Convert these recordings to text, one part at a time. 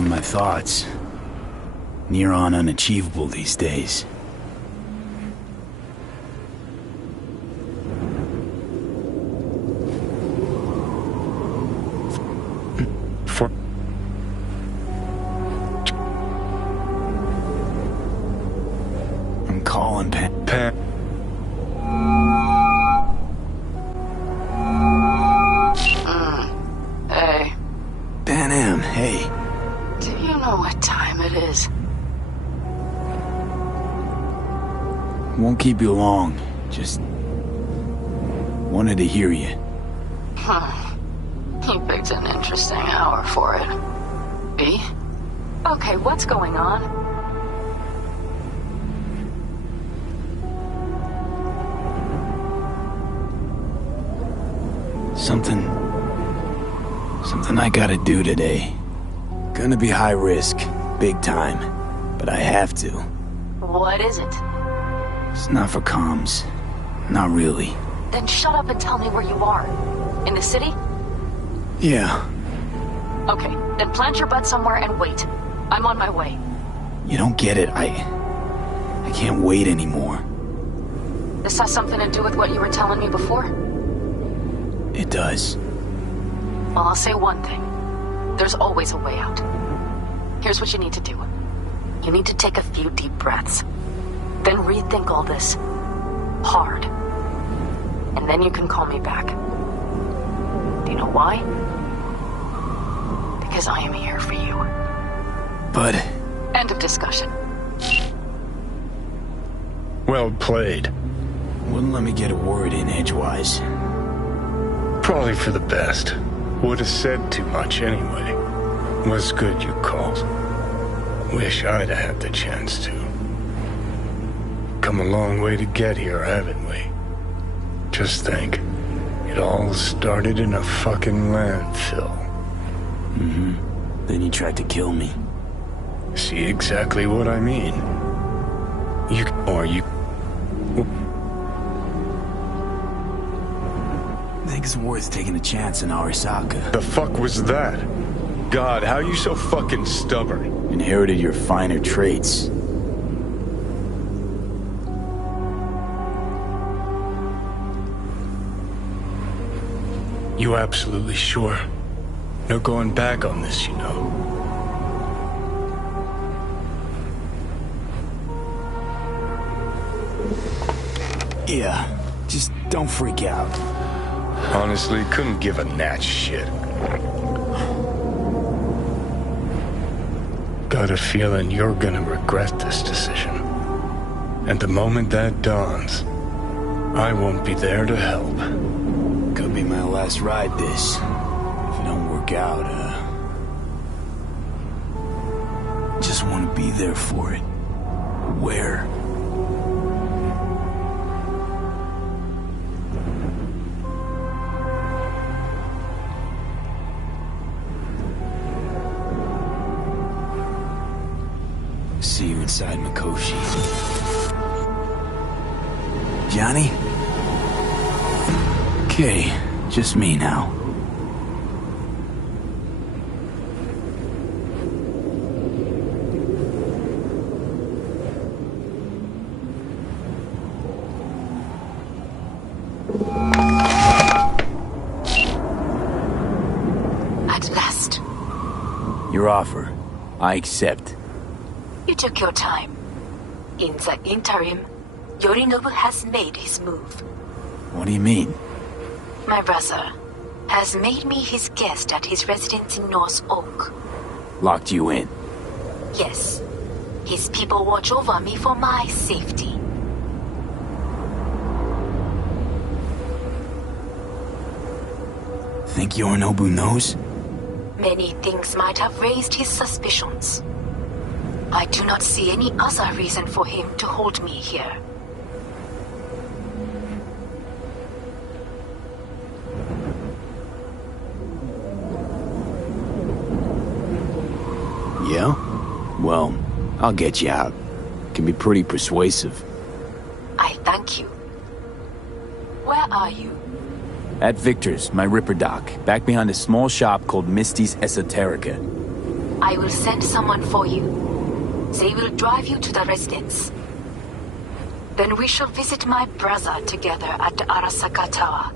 with my thoughts. Near on unachievable these days. I'm calling Pan. Hey. Pan Am, hey. Do you know what time it is? Won't keep you long. Just wanted to hear you. You picked an interesting hour for it. B? Okay, what's going on? Something I gotta do today. Gonna be high risk, big time, but I have to. What is it? It's not for comms. Not really. Then shut up and tell me where you are. In the city? Yeah. Okay, then plant your butt somewhere and wait. I'm on my way. You don't get it. I can't wait anymore. This has something to do with what you were telling me before? It does. Well, I'll say one thing. There's always a way out. Here's what you need to do. You need to take a few deep breaths. Then rethink all this. Hard. And then you can call me back. Do you know why? Because I am here for you. But... End of discussion. Well played. Wouldn't let me get a word in edgewise. Probably for the best. Would have said too much anyway. Was good you called. Wish I'd have had the chance to. Come a long way to get here, haven't we? Just think. It all started in a fucking landfill. Mm-hmm. Then you tried to kill me. See exactly what I mean? You... Think it's worth taking a chance in Arasaka. The fuck was that? God, how you so fucking stubborn? Inherited your finer traits. You absolutely sure? No going back on this, you know. Yeah, just don't freak out. Honestly, couldn't give a gnat's shit. Got a feeling you're gonna regret this decision. And the moment that dawns, I won't be there to help. Could be my last ride this. If it don't work out, just want to be there for it. Where? See you inside Mikoshi. Johnny? Okay, just me now. At last. Your offer. I accept. You took your time. In the interim, Yorinobu has made his move. What do you mean? My brother has made me his guest at his residence in North Oak. Locked you in? Yes. His people watch over me for my safety. Think Yorinobu knows? Many things might have raised his suspicions. I do not see any other reason for him to hold me here. Yeah? Well, I'll get you out. Can be pretty persuasive. I thank you. Where are you? At Victor's, my Ripper dock, back behind a small shop called Misty's Esoterica. I will send someone for you. They will drive you to the residence. Then we shall visit my brother together at the Arasaka Tower.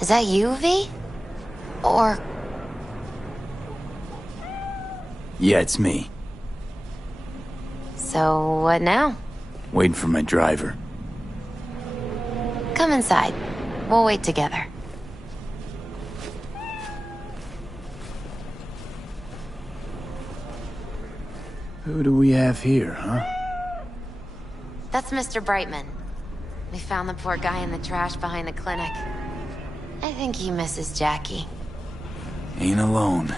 Is that you, V? Or... Yeah, it's me. So, what now? Waiting for my driver. Come inside. We'll wait together. Who do we have here, huh? That's Mr. Brightman. We found the poor guy in the trash behind the clinic. I think he misses Jackie. Ain't alone.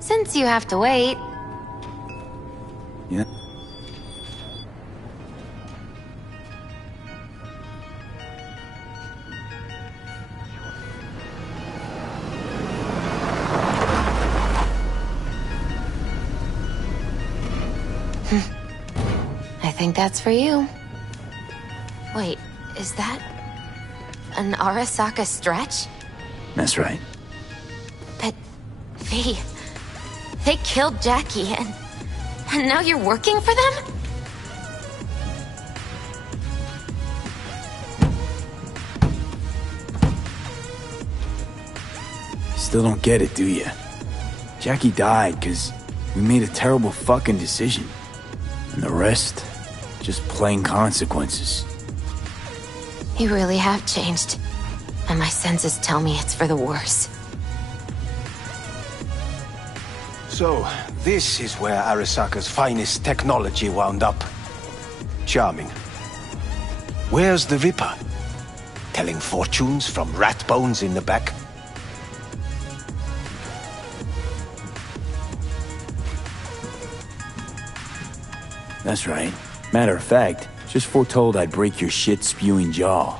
Since you have to wait, Yeah. I think that's for you. Wait, is that an Arasaka stretch? That's right. But, V, they killed Jackie and now you're working for them? Still don't get it, do ya? Jackie died because we made a terrible fucking decision. And the rest, just plain consequences. You really have changed. And my senses tell me it's for the worse. So, this is where Arasaka's finest technology wound up. Charming. Where's the Ripper? Telling fortunes from rat bones in the back? That's right. Matter of fact, just foretold I'd break your shit-spewing jaw.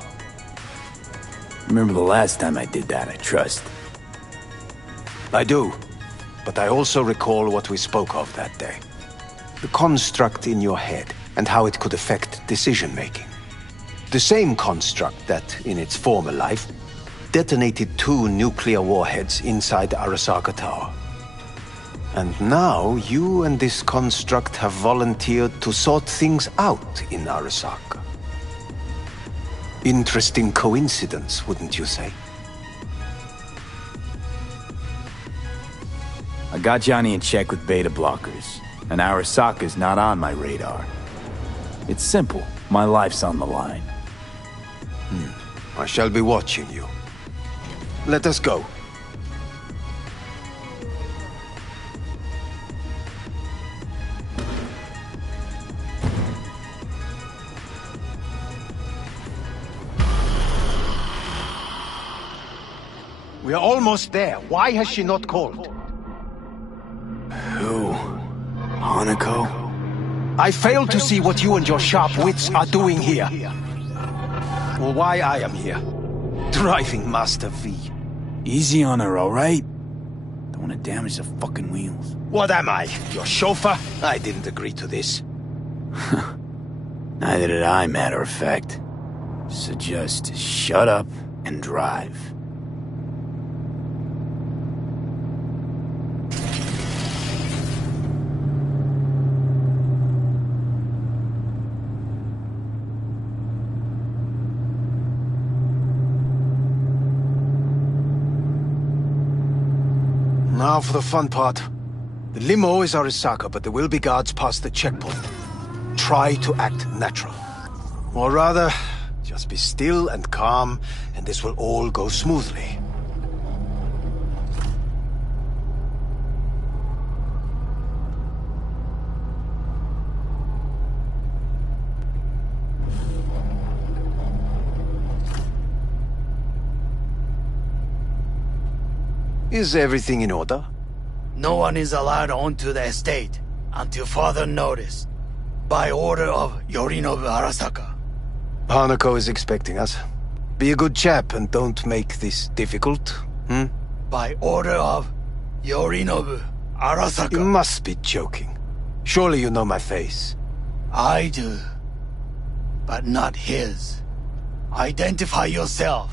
Remember the last time I did that, I trust. I do. But I also recall what we spoke of that day. The construct in your head, and how it could affect decision-making. The same construct that, in its former life, detonated 2 nuclear warheads inside the Arasaka Tower. And now, you and this construct have volunteered to sort things out in Arasaka. Interesting coincidence, wouldn't you say? I got Johnny in check with beta blockers, and Arasaka's not on my radar. It's simple. My life's on the line. I shall be watching you. Let us go. We are almost there. Why has she not called? Who? Hanako? I fail to see what you and your sharp wits are doing here. Or why I am here. Driving Master V. Easy on her, alright? Don't want to damage the fucking wheels. What am I? Your chauffeur? I didn't agree to this. Neither did I, matter of fact. So just shut up and drive. Now for the fun part. The limo is Arisaka, but there will be guards past the checkpoint. Try to act natural. Or rather, just be still and calm, and this will all go smoothly. Is everything in order? No one is allowed onto the estate until further notice. By order of Yorinobu Arasaka. Hanako is expecting us. Be a good chap and don't make this difficult, By order of Yorinobu Arasaka. You must be joking. Surely you know my face. I do. But not his. Identify yourself.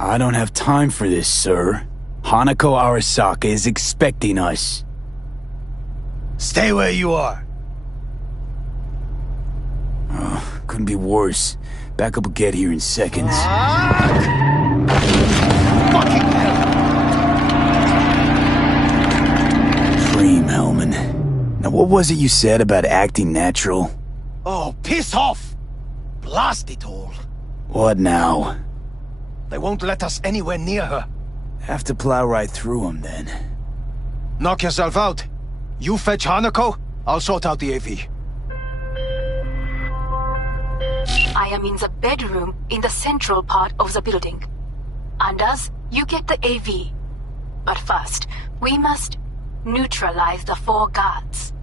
I don't have time for this, sir. Hanako Arasaka is expecting us. Stay where you are. Couldn't be worse. Backup will get here in seconds. Fucking hell! Dream, Hellman. Now what was it you said about acting natural? Oh, piss off! Blast it all. What now? They won't let us anywhere near her. Have to plow right through them, then. Knock yourself out. You fetch Hanako, I'll sort out the AV. I am in the bedroom in the central part of the building. Anders, you get the AV. But first, we must neutralize the 4 guards.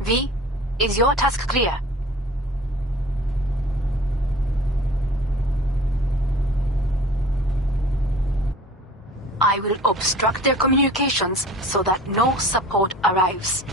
V, is your task clear? I will obstruct their communications so that no support arrives.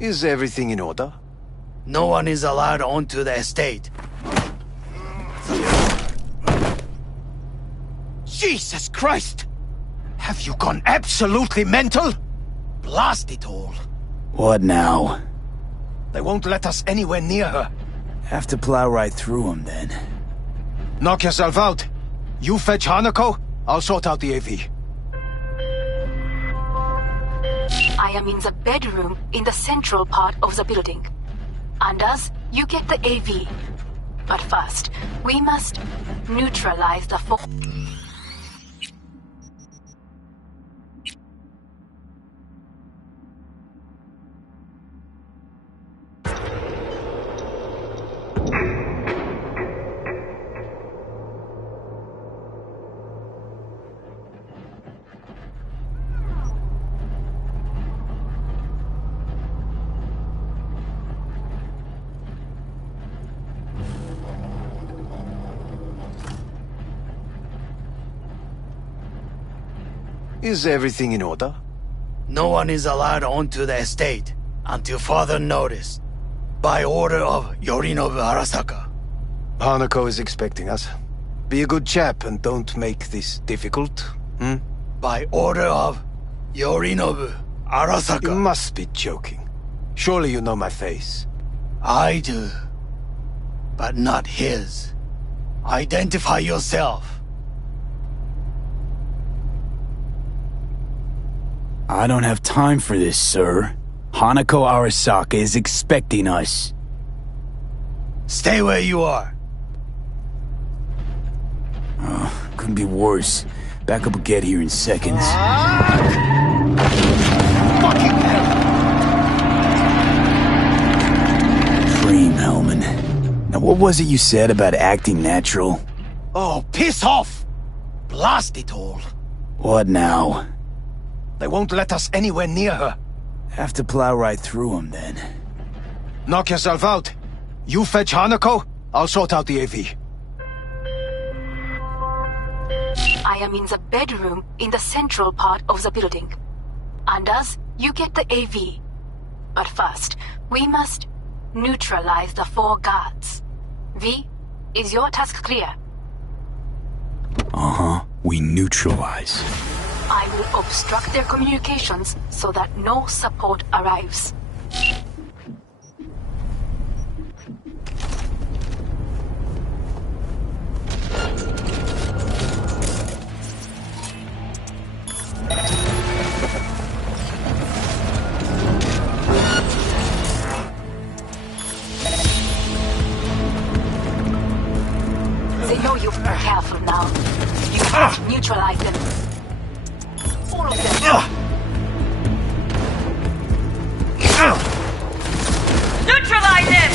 Is everything in order? No one is allowed onto the estate. Jesus Christ! Have you gone absolutely mental? Blast it all. What now? They won't let us anywhere near her. Have to plow right through them, then. Knock yourself out. You fetch Hanako, I'll sort out the AV. I am in the bedroom in the central part of the building. Anders, you get the AV. But first, we must neutralize the 4... Is everything in order? No one is allowed onto the estate until further notice. By order of Yorinobu Arasaka. Hanako is expecting us. Be a good chap and don't make this difficult, hmm? By order of Yorinobu Arasaka. You must be joking. Surely you know my face. I do. But not his. Identify yourself. I don't have time for this, sir. Hanako Arasaka is expecting us. Stay where you are. Couldn't be worse. Backup will get here in seconds. Fucking hell! Dream, Hellman. Now what was it you said about acting natural? Oh, piss off! Blast it all. What now? They won't let us anywhere near her. Have to plow right through them then. Knock yourself out. You fetch Hanako, I'll sort out the AV. I am in the bedroom in the central part of the building. Anders, you get the AV. But first, we must neutralize the 4 guards. V, is your task clear? We neutralize. I will obstruct their communications so that no support arrives. They know you. Careful now. You must neutralize them. All of them. Neutralize him!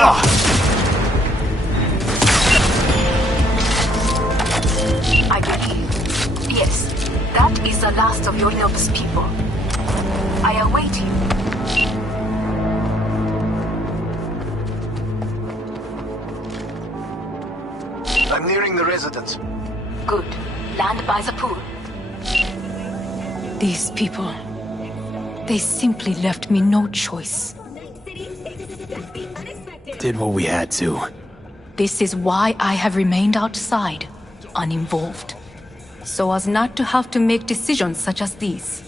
I believe. Yes, that is the last of Yorinobu's people. I await you. I'm nearing the residence. Good. Land by the pool. These people... they simply left me no choice. Did what we had to. This is why I have remained outside, uninvolved. So as not to have to make decisions such as these.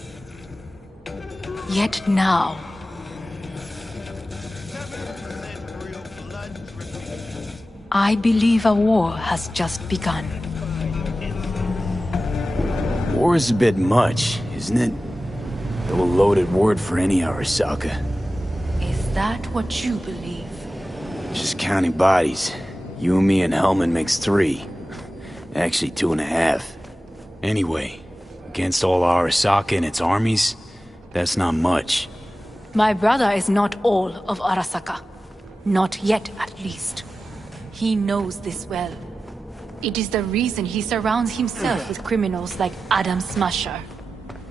Yet now... I believe a war has just begun. War is a bit much, isn't it? Though a loaded word for any Arasaka. Is that what you believe? Just counting bodies. You and me and Hellman makes 3. Actually 2.5. Anyway, against all Arasaka and its armies, that's not much. My brother is not all of Arasaka. Not yet, at least. He knows this well. It is the reason he surrounds himself with criminals like Adam Smasher.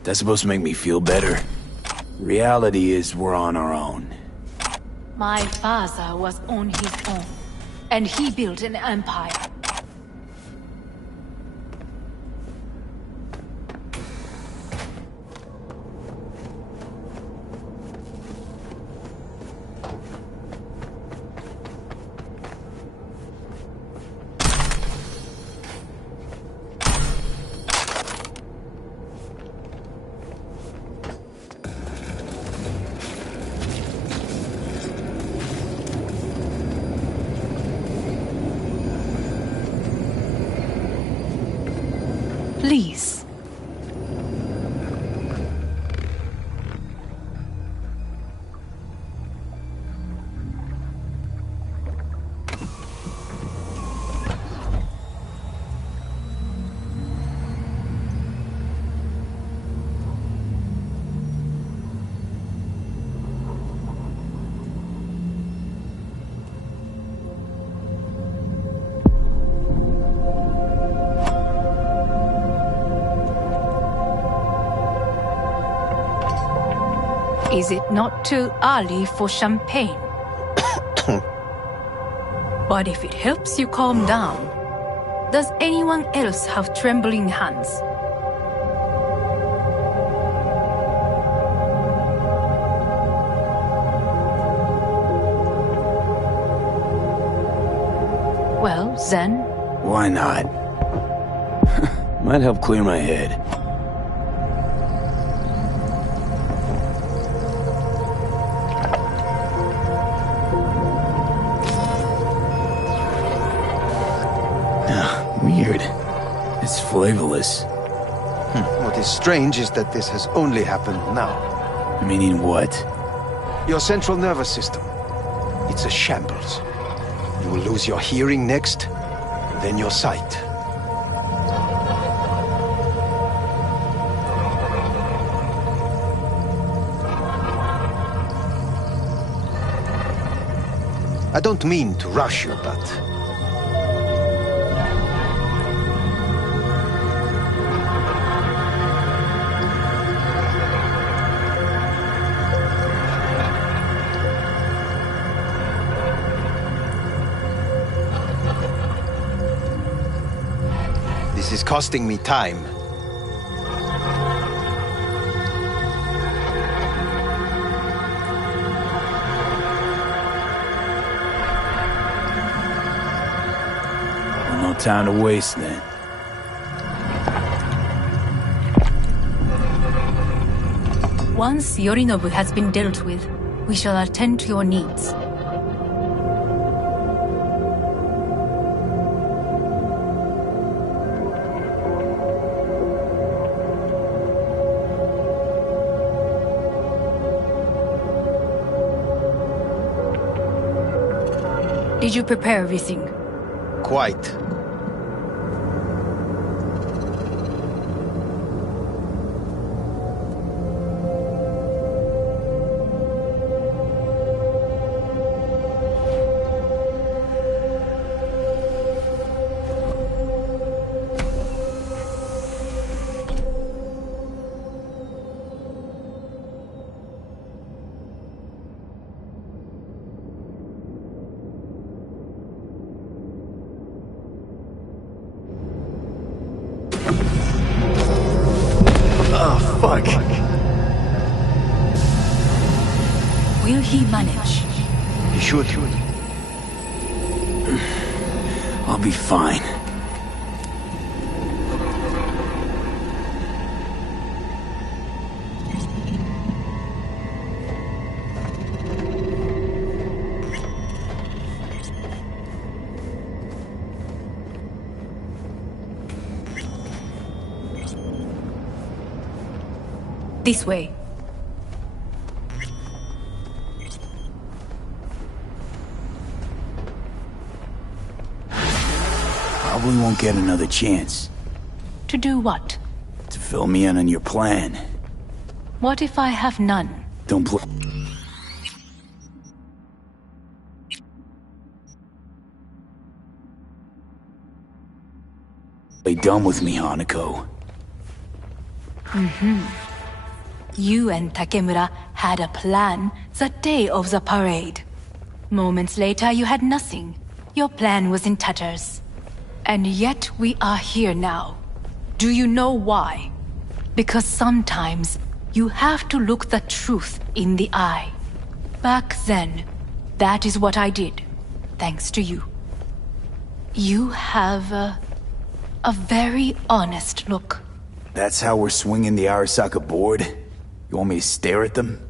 That's supposed to make me feel better. Reality is we're on our own. My father was on his own, and he built an empire. Please. Is it not too early for champagne? But if it helps you calm down, does anyone else have trembling hands? Well, then... Why not? Might help clear my head. Weird. It's flavorless. What is strange is that this has only happened now. Meaning what? Your central nervous system. It's a shambles. You will lose your hearing next, then your sight. I don't mean to rush you, but... This is costing me time. Well, no time to waste then. Once Yorinobu has been dealt with, we shall attend to your needs. Did you prepare everything? Quite. luck. Will he manage? He should. I'll be fine. This way. Probably won't get another chance To do what? to fill me in on your plan. What if I have none? Don't play dumb with me, Hanako. You and Takemura had a plan the day of the parade. Moments later, you had nothing. Your plan was in tatters. And yet we are here now. Do you know why? Because sometimes you have to look the truth in the eye. Back then, that is what I did, thanks to you. You have a very honest look. That's how we're swinging the Arasaka board? You want me to stare at them?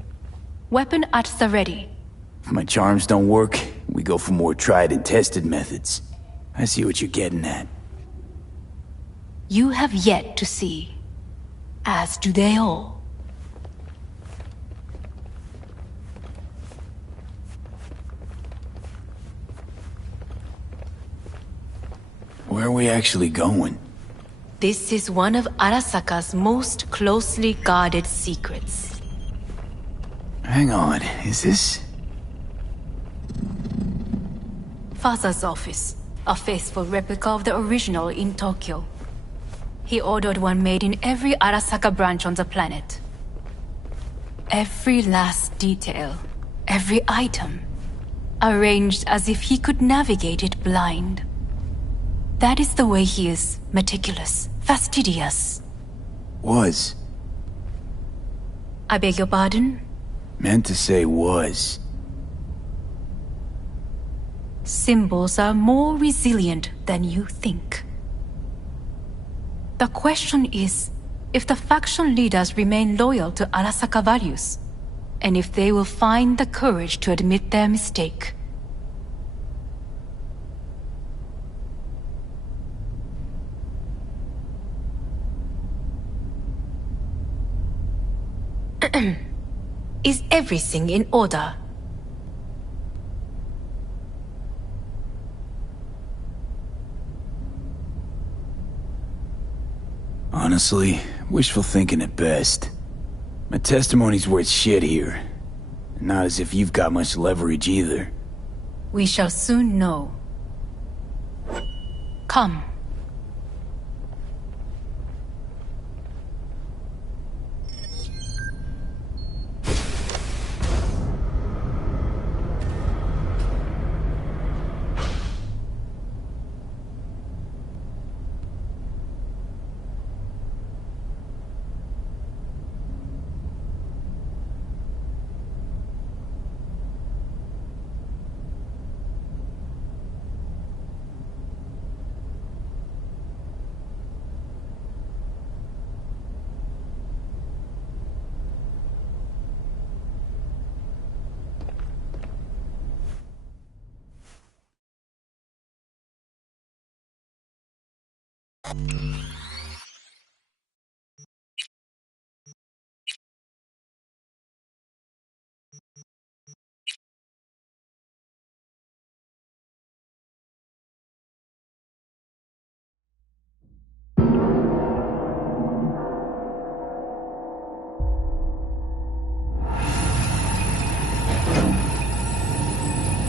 Weapon at the ready. If my charms don't work, we go for more tried and tested methods. I see what you're getting at. You have yet to see, as do they all. Where are we actually going? This is one of Arasaka's most closely guarded secrets. Hang on, is this... Father's office, a faithful replica of the original in Tokyo. He ordered one made in every Arasaka branch on the planet. Every last detail, every item, arranged as if he could navigate it blind. That is the way he is, meticulous, fastidious. Was. I beg your pardon? Meant to say was. Symbols are more resilient than you think. The question is, if the faction leaders remain loyal to Arasaka values, and if they will find the courage to admit their mistake. Is everything in order? Honestly, wishful thinking at best. My testimony's worth shit here. Not as if you've got much leverage either. We shall soon know. Come.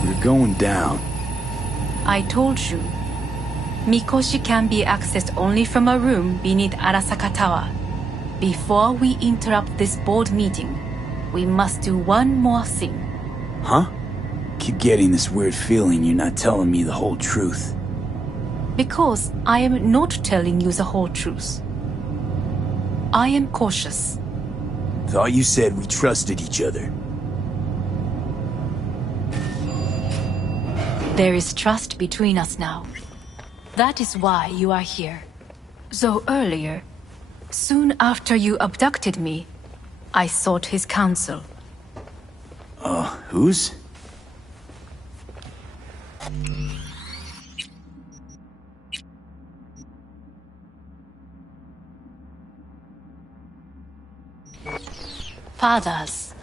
We're going down. I told you. Mikoshi can be accessed only from a room beneath Arasaka Tower. Before we interrupt this board meeting, we must do one more thing. Huh? Keep getting this weird feeling you're not telling me the whole truth. Because I am not telling you the whole truth. I am cautious, Thought you said we trusted each other. There is trust between us now. That is why you are here. So earlier, soon after you abducted me, I sought his counsel. Whose? Father's.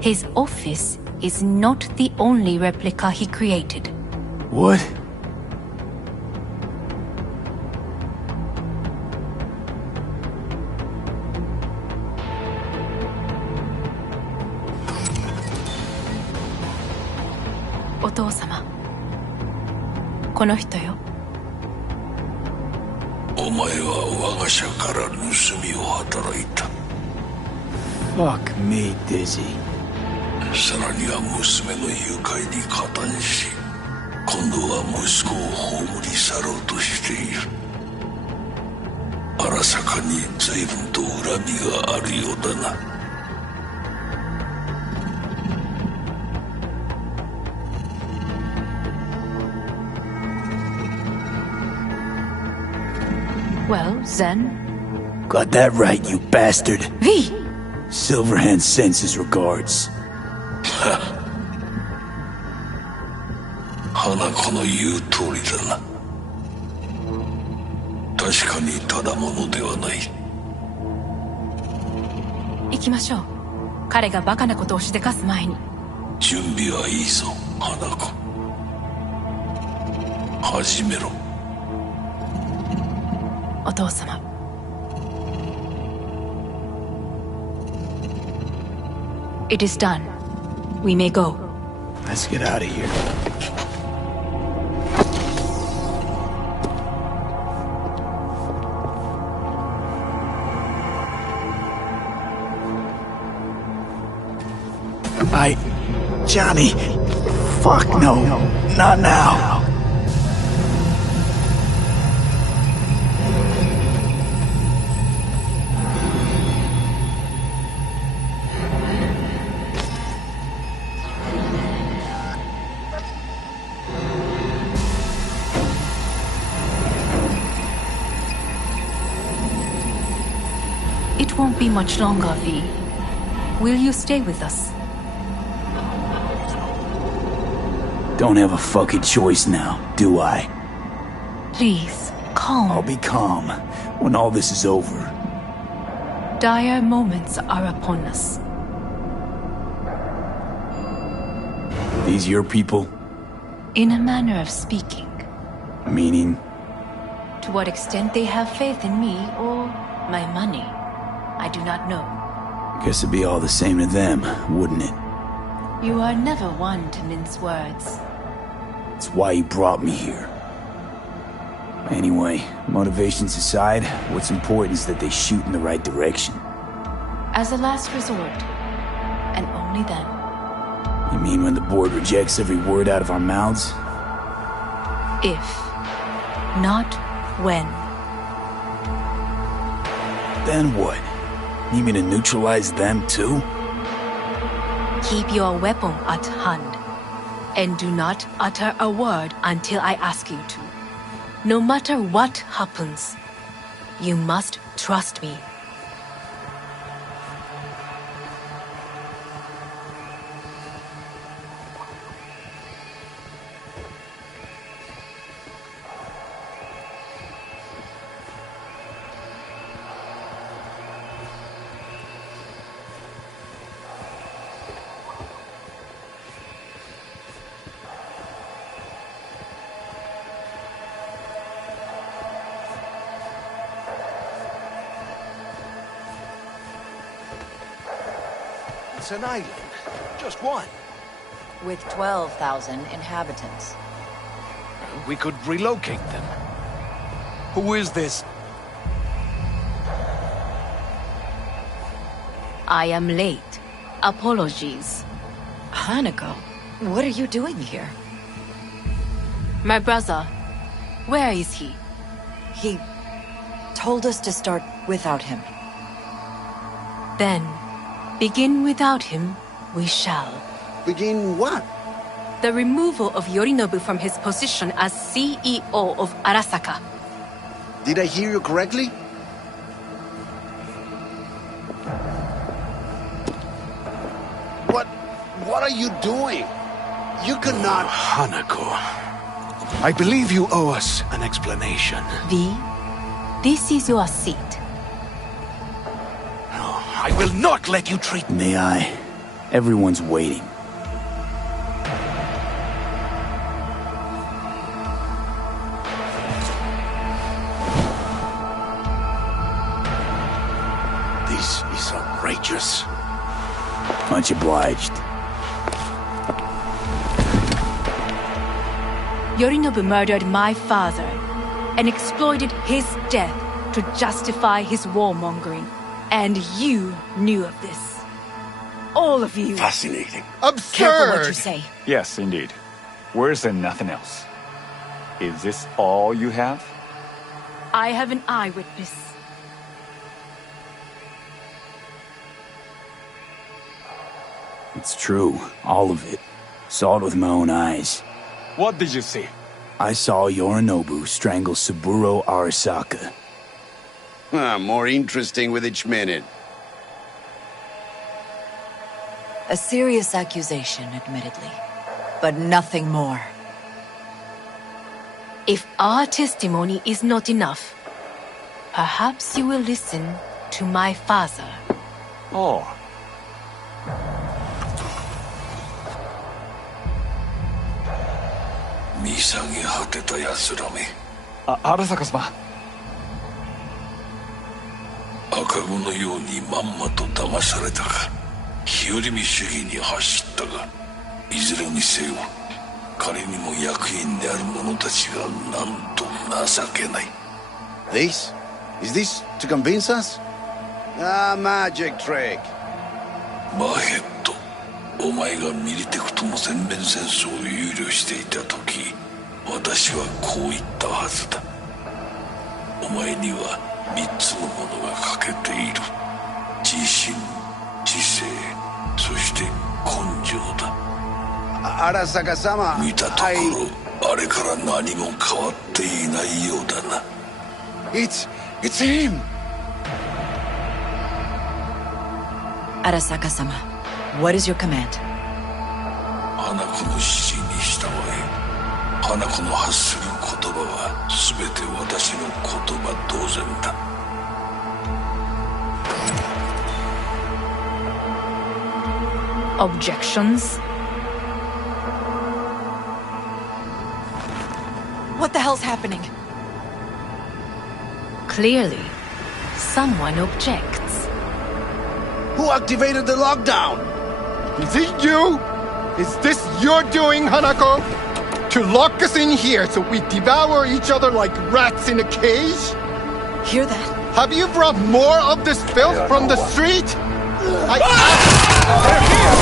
His office is not the only replica he created. What? Otou-sama. この人よ。お前は我が社から盗みを働いた。Fuck me, Dizzy. さらには娘の誘拐に加担し、今度は息子を葬り去ろうとしている。荒坂に随分と恨みがあるようだな。Well, then... Got that right, you bastard. V! Silverhand sends his regards. 花子の言う通りだな。確かにただものではない。行きましょう。彼がバカなことをしでかす前に。準備はいいぞ、花子。始めろ。お父様。It is done. We may go. Let's get out of here. Johnny. Fuck no. Not now. It won't be much longer, V. Will you stay with us? Don't have a fucking choice now, do I? Please, calm. I'll be calm when all this is over. Dire moments are upon us. These your people? In a manner of speaking. Meaning? To what extent they have faith in me or my money, I do not know. Guess it'd be all the same to them, wouldn't it? You are never one to mince words. It's why you brought me here. Anyway, motivations aside, what's important is that they shoot in the right direction. As a last resort, and only then. You mean when the board rejects every word out of our mouths? If, not when. Then what? Need me to neutralize them too? Keep your weapon at hand, and do not utter a word until I ask you to. No matter what happens, you must trust me. It's an island. Just one. With 12,000 inhabitants. We could relocate them. Who is this? I am late. Apologies. Hanako, what are you doing here? My brother, where is he? He told us to start without him. Then, begin without him, we shall. Begin what? The removal of Yorinobu from his position as CEO of Arasaka. Did I hear you correctly? What are you doing? You cannot... Hanako. I believe you owe us an explanation. V, this is your seat. I will not let you treat me. May I? Everyone's waiting. This is outrageous. Much obliged. Yorinobu murdered my father and exploited his death to justify his warmongering. And you knew of this. All of you. Fascinating. Absurd! Careful what you say. Yes, indeed. Worse than nothing else. Is this all you have? I have an eyewitness. It's true, all of it. Saw it with my own eyes. What did you see? I saw Yorinobu strangle Saburo Arasaka. More interesting with each minute. A serious accusation, admittedly. But nothing more. If our testimony is not enough, perhaps you will listen to my father. Oh. Arasaka-sama. 赤子のようにまんまと騙されたか、日和見主義に走ったが、いずれにせよ彼にも役員である者たちがなんと情けない。 This? Is this to convince us? Magic trick. マーヘッド、お前がミリテクとの全面戦争を憂慮していた時、私はこう言ったはずだ。お前には3つのものが欠けている。自信、知性、そして根性だ。Arasaka-sama, 見たところ、あれから何も変わっていないようだな。It's him! Arasaka-sama, what is your command? 花子の指示に従え。花子の発する言葉は全て私の言葉同然だ。Objections? What the hell's happening? Clearly, someone objects. Who activated the lockdown? Is it you? Is this your doing, Hanako? To lock us in here so we devour each other like rats in a cage? Hear that? Have you brought more of this filth from the street? They're here!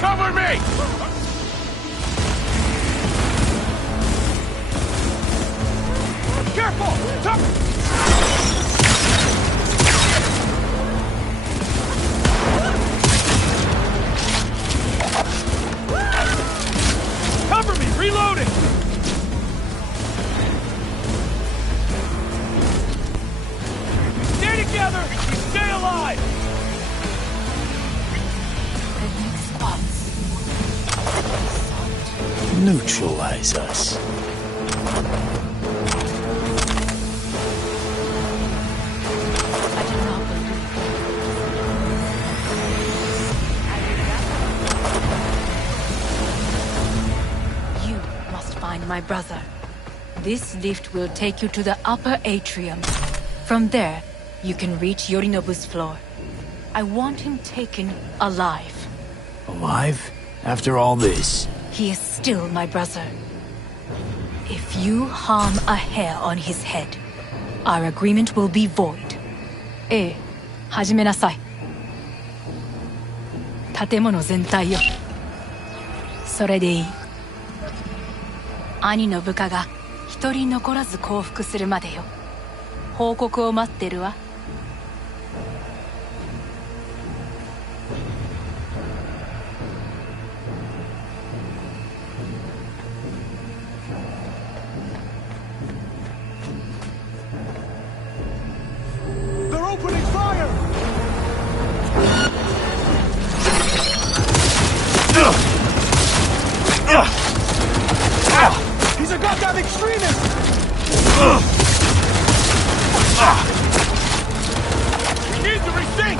Cover me! Careful! Cover me! Reloading! Stay together! We stay alive! Neutralize us. You must find my brother. This lift will take you to the upper atrium. From there, you can reach Yorinobu's floor. I want him taken alive. Alive? After all this? He is still my brother. If you harm a hair on his head, our agreement will be void. ええ、始めなさい。建物全体よ。それでいい。兄の部下が一人残らず降伏するまでよ。報告を待ってるわ。He's a goddamn extremist! We need to rethink!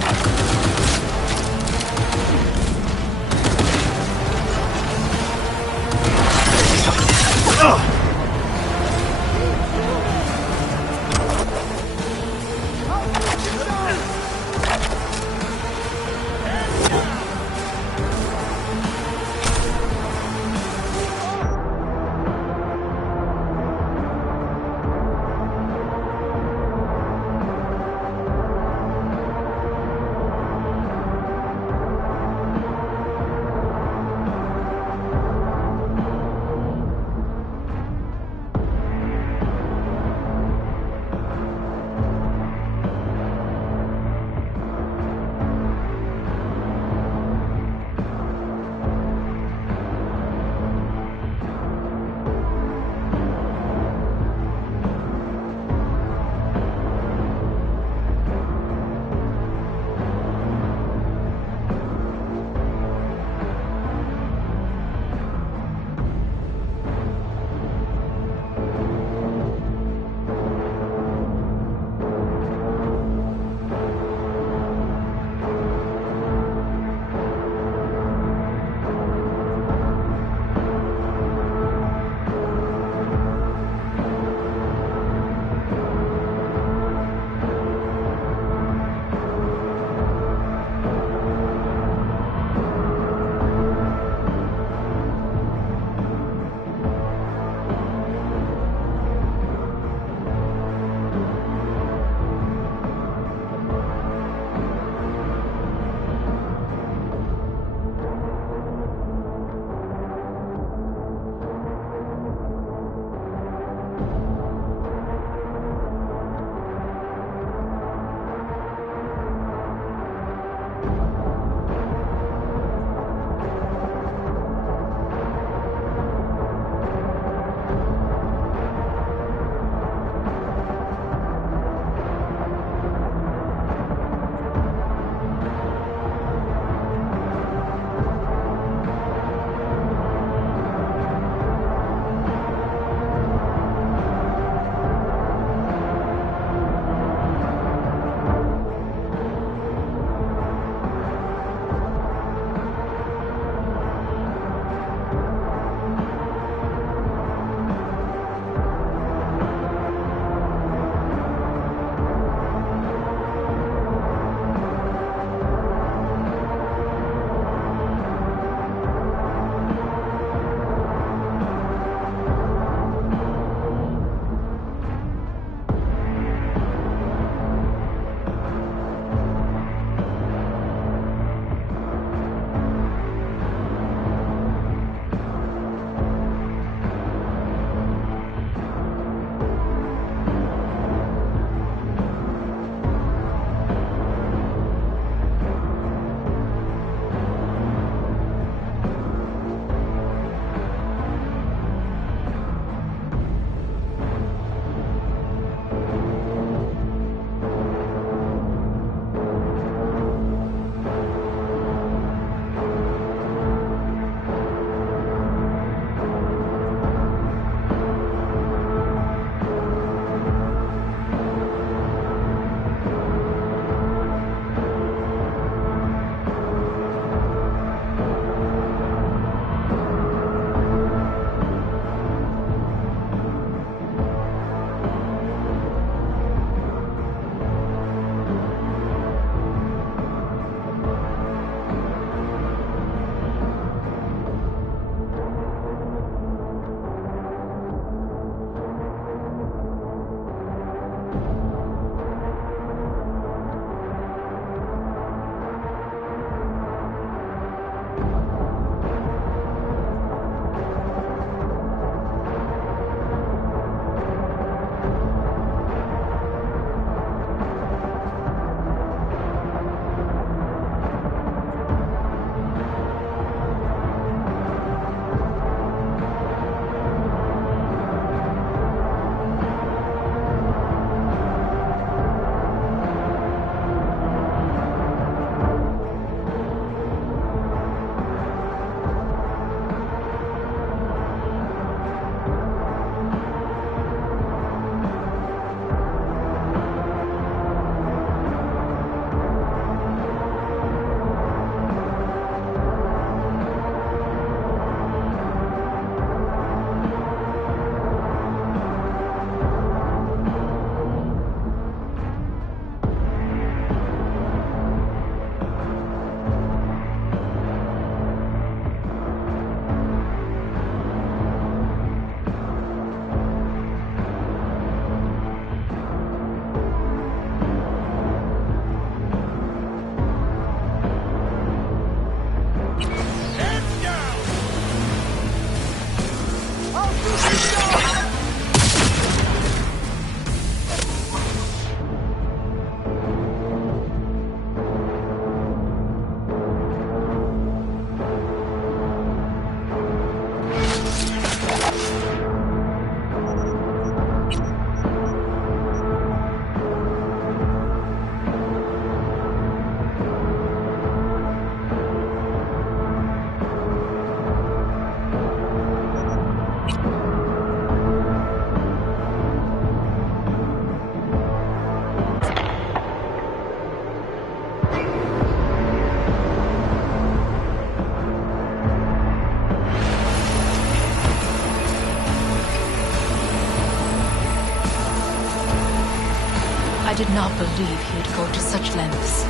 did not believe he would go to such lengths.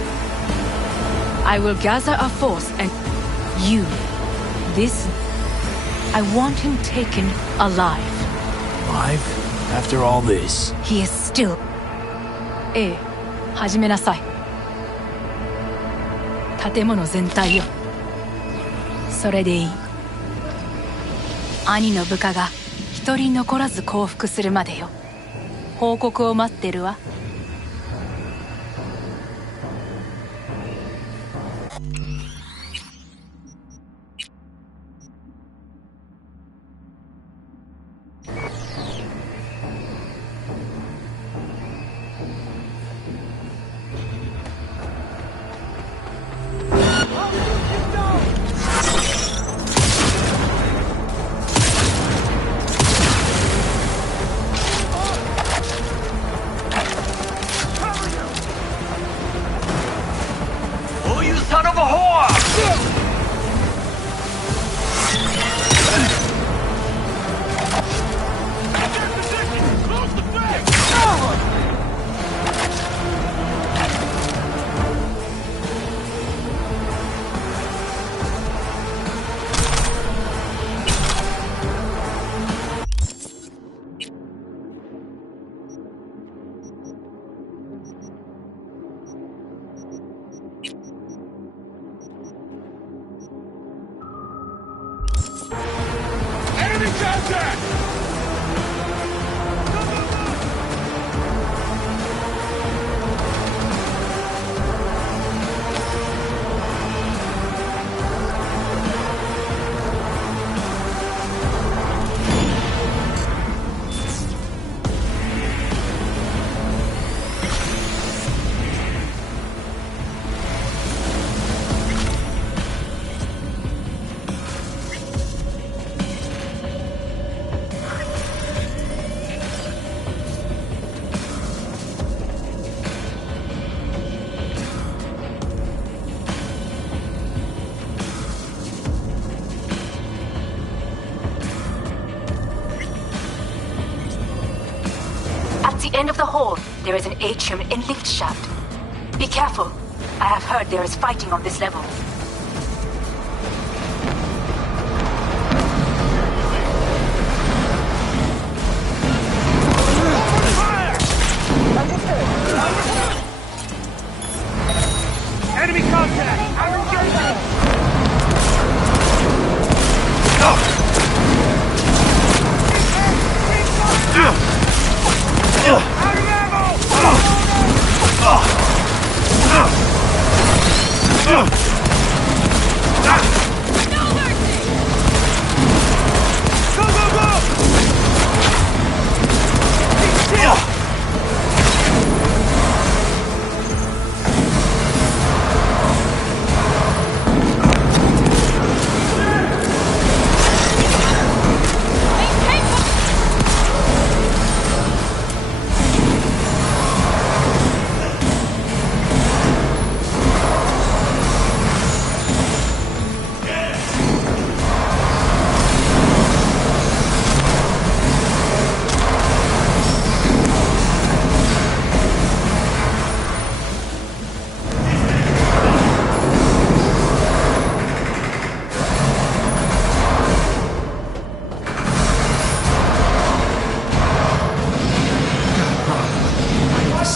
I will gather a force and... you. This... I want him taken alive. Alive? After all this? He is still... ええ、始めなさい。建物全体よ。それでいい。兄の部下が一人残らず降伏するまでよ。報告を待ってるわ。At the end of the hall, there is an atrium and lift shaft. Be careful. I have heard there is fighting on this level. Enemy contact!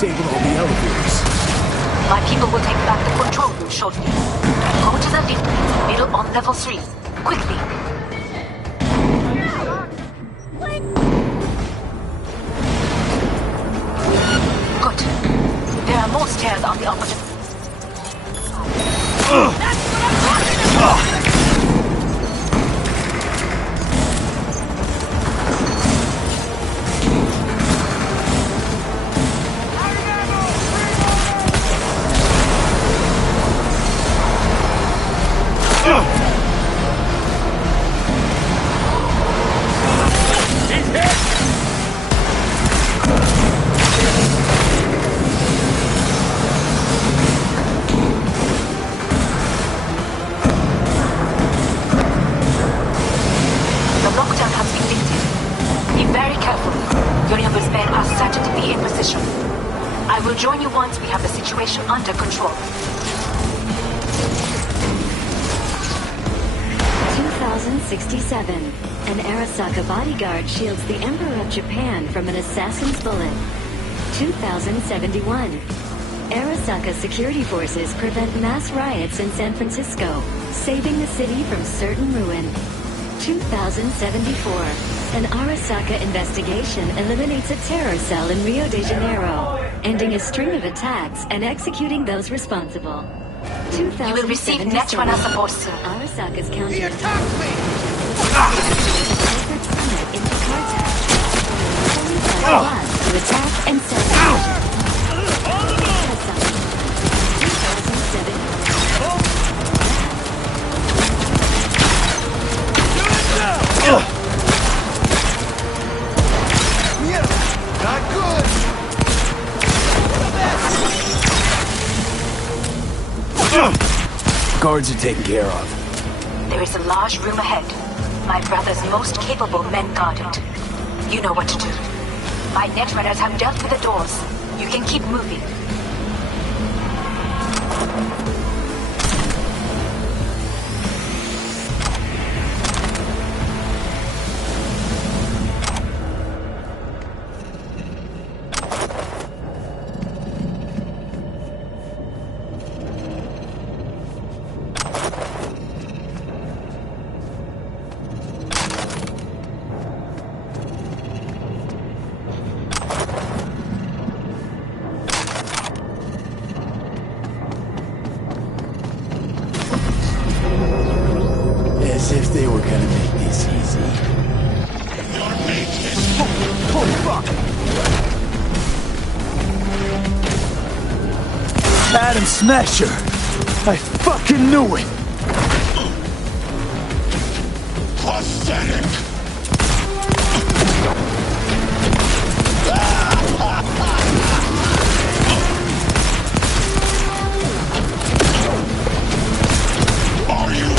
Disable all the elevators. My people will take back the control room shortly. Go to the lift middle on level 3. Quickly. Good. There are more stairs on the opposite. That's what I'm talking about! I will join you once we have the situation under control. 2067. An Arasaka bodyguard shields the Emperor of Japan from an assassin's bullet. 2071. Arasaka security forces prevent mass riots in San Francisco, saving the city from certain ruin. 2074. An Arasaka investigation eliminates a terror cell in Rio de Janeiro, ending a string of attacks and executing those responsible. You will receive Netrunner support soon. Arasaka's counter. He attacked me! To attack and sabotage. Not good! Guards are taken care of. There is a large room ahead. My brother's most capable men guard it. You know what to do. My Netrunners have dealt with the doors. You can keep moving. As if they were gonna make this easy. Holy fuck! Adam Smasher! I fucking knew it! Pathetic! Are you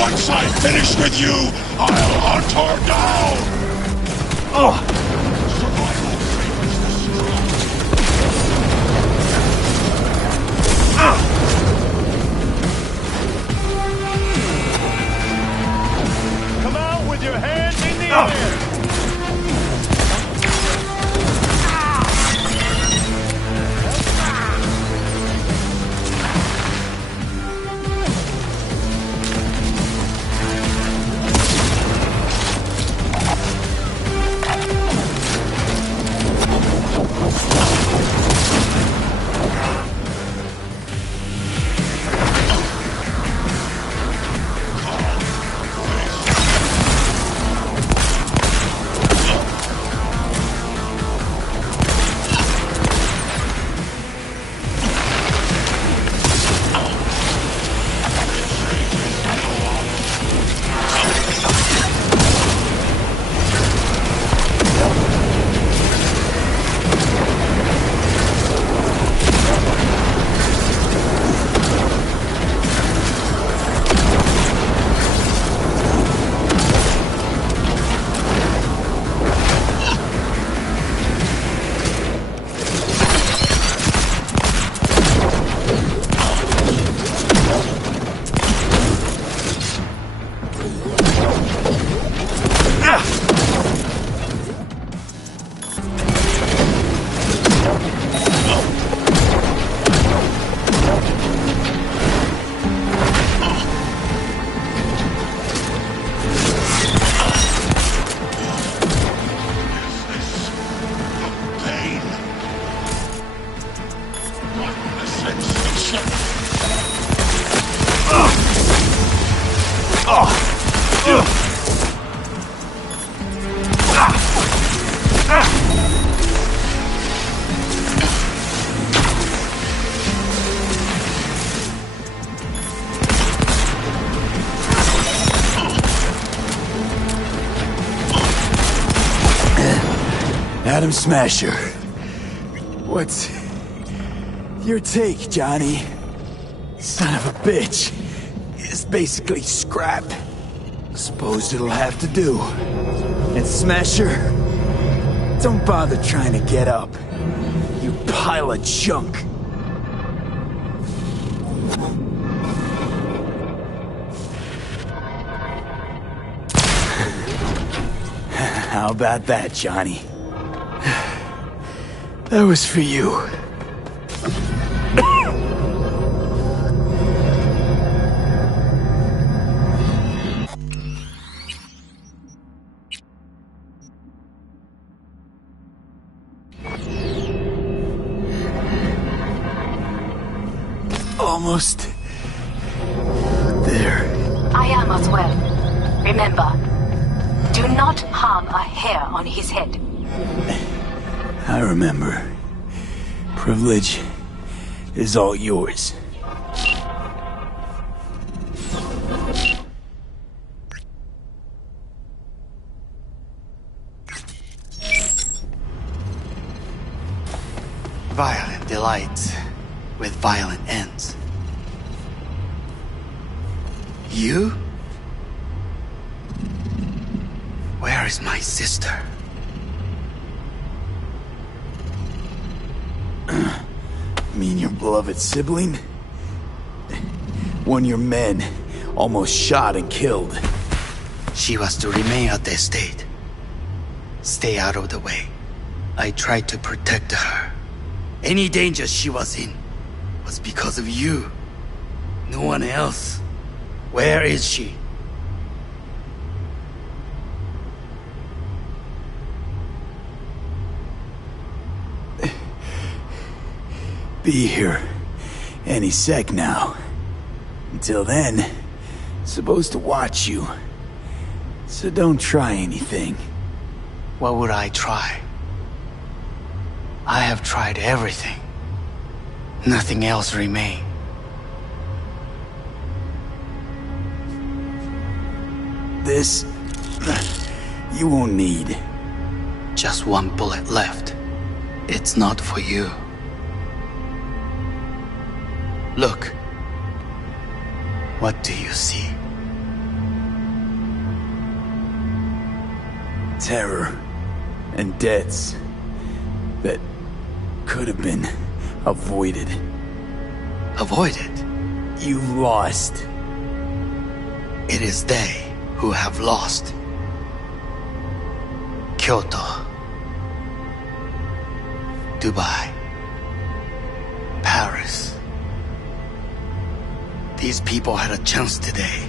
Once I finish with you, I'll hunt her down! Survival favors the strong. Come out with your hands in the air! Adam Smasher. What's your take, Johnny? Son of a bitch. It's basically scrap. Suppose it'll have to do. And Smasher, don't bother trying to get up. You pile of junk. How about that, Johnny? That was for you. Almost there. I am as well. Remember, do not harm a hair on his head. I remember. Privilege is all yours. Violent delights with violent ends. You? Where is my sister? Mean your beloved sibling? One your men almost shot and killed. She was to remain at the estate. Stay out of the way. I tried to protect her. Any danger she was in was because of you. No one else. Where is she? Be here any sec now. Until then, supposed to watch you. So don't try anything. What would I try? I have tried everything. Nothing else remains. This... you won't need. Just one bullet left. It's not for you. Look. What do you see? terror and deaths that could have been avoided. Avoided? You lost. It is they who have lost. Kyoto. Dubai. Paris. These people had a chance today,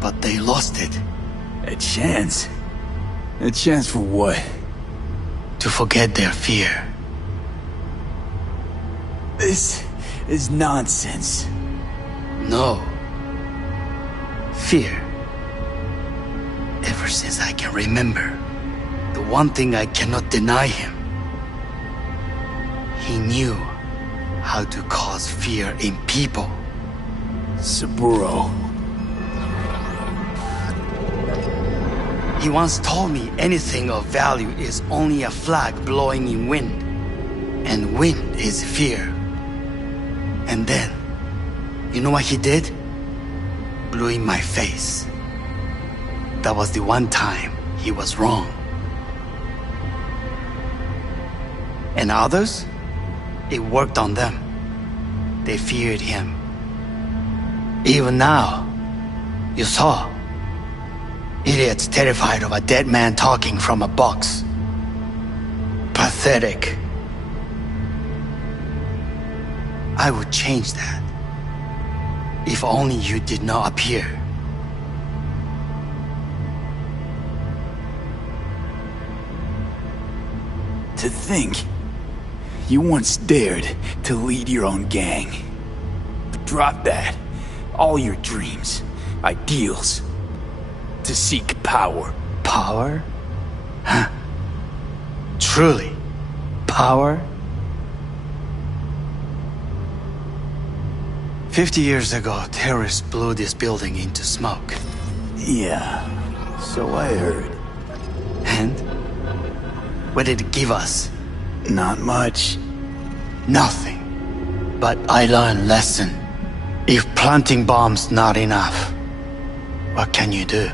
but they lost it. A chance? A chance for what? To forget their fear. This is nonsense. No. Fear. Ever since I can remember, the one thing I cannot deny him. He knew how to cause fear in people. Saburo. He once told me anything of value is only a flag blowing in wind. And wind is fear. And then, you know what he did? Blew in my face. That was the one time he was wrong. And others? It worked on them. They feared him. Even now, you saw. Idiots terrified of a dead man talking from a box. Pathetic. I would change that. If only you did not appear. To think, you once dared to lead your own gang. But drop that. All your dreams, ideals. To seek power. Power? Huh. Truly, power? 50 years ago, terrorists blew this building into smoke. Yeah, so I heard. And? What did it give us? Not much. Nothing. But I learned a lesson. If planting bombs not enough, what can you do?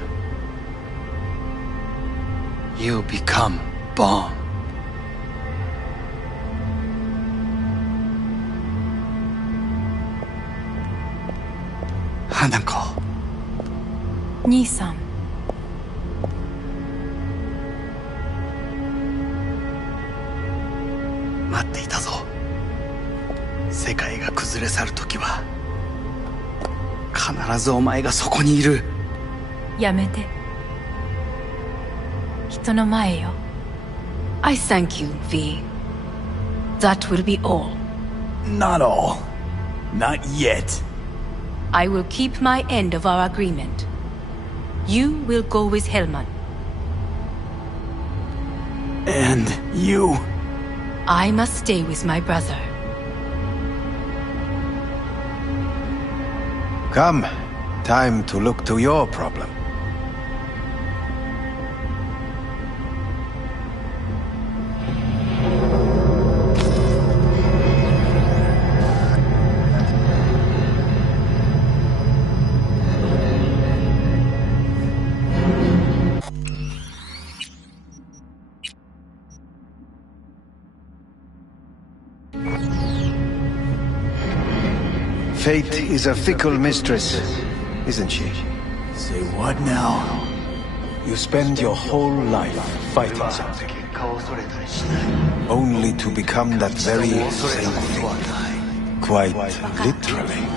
You become bomb. Hanako. 兄さん。待っていたぞ。世界が崩れ去る時は必ずお前がそこにいる。やめて。人の前よ。I thank you, V. That will be all. Not all. Not yet. I will keep my end of our agreement. You will go with Hellman. And you? I must stay with my brother. Come. Time to look to your problem. Fate is a fickle mistress, isn't she? Say what now? You spend your whole life fighting something, only to become that very same thing. Quite literally.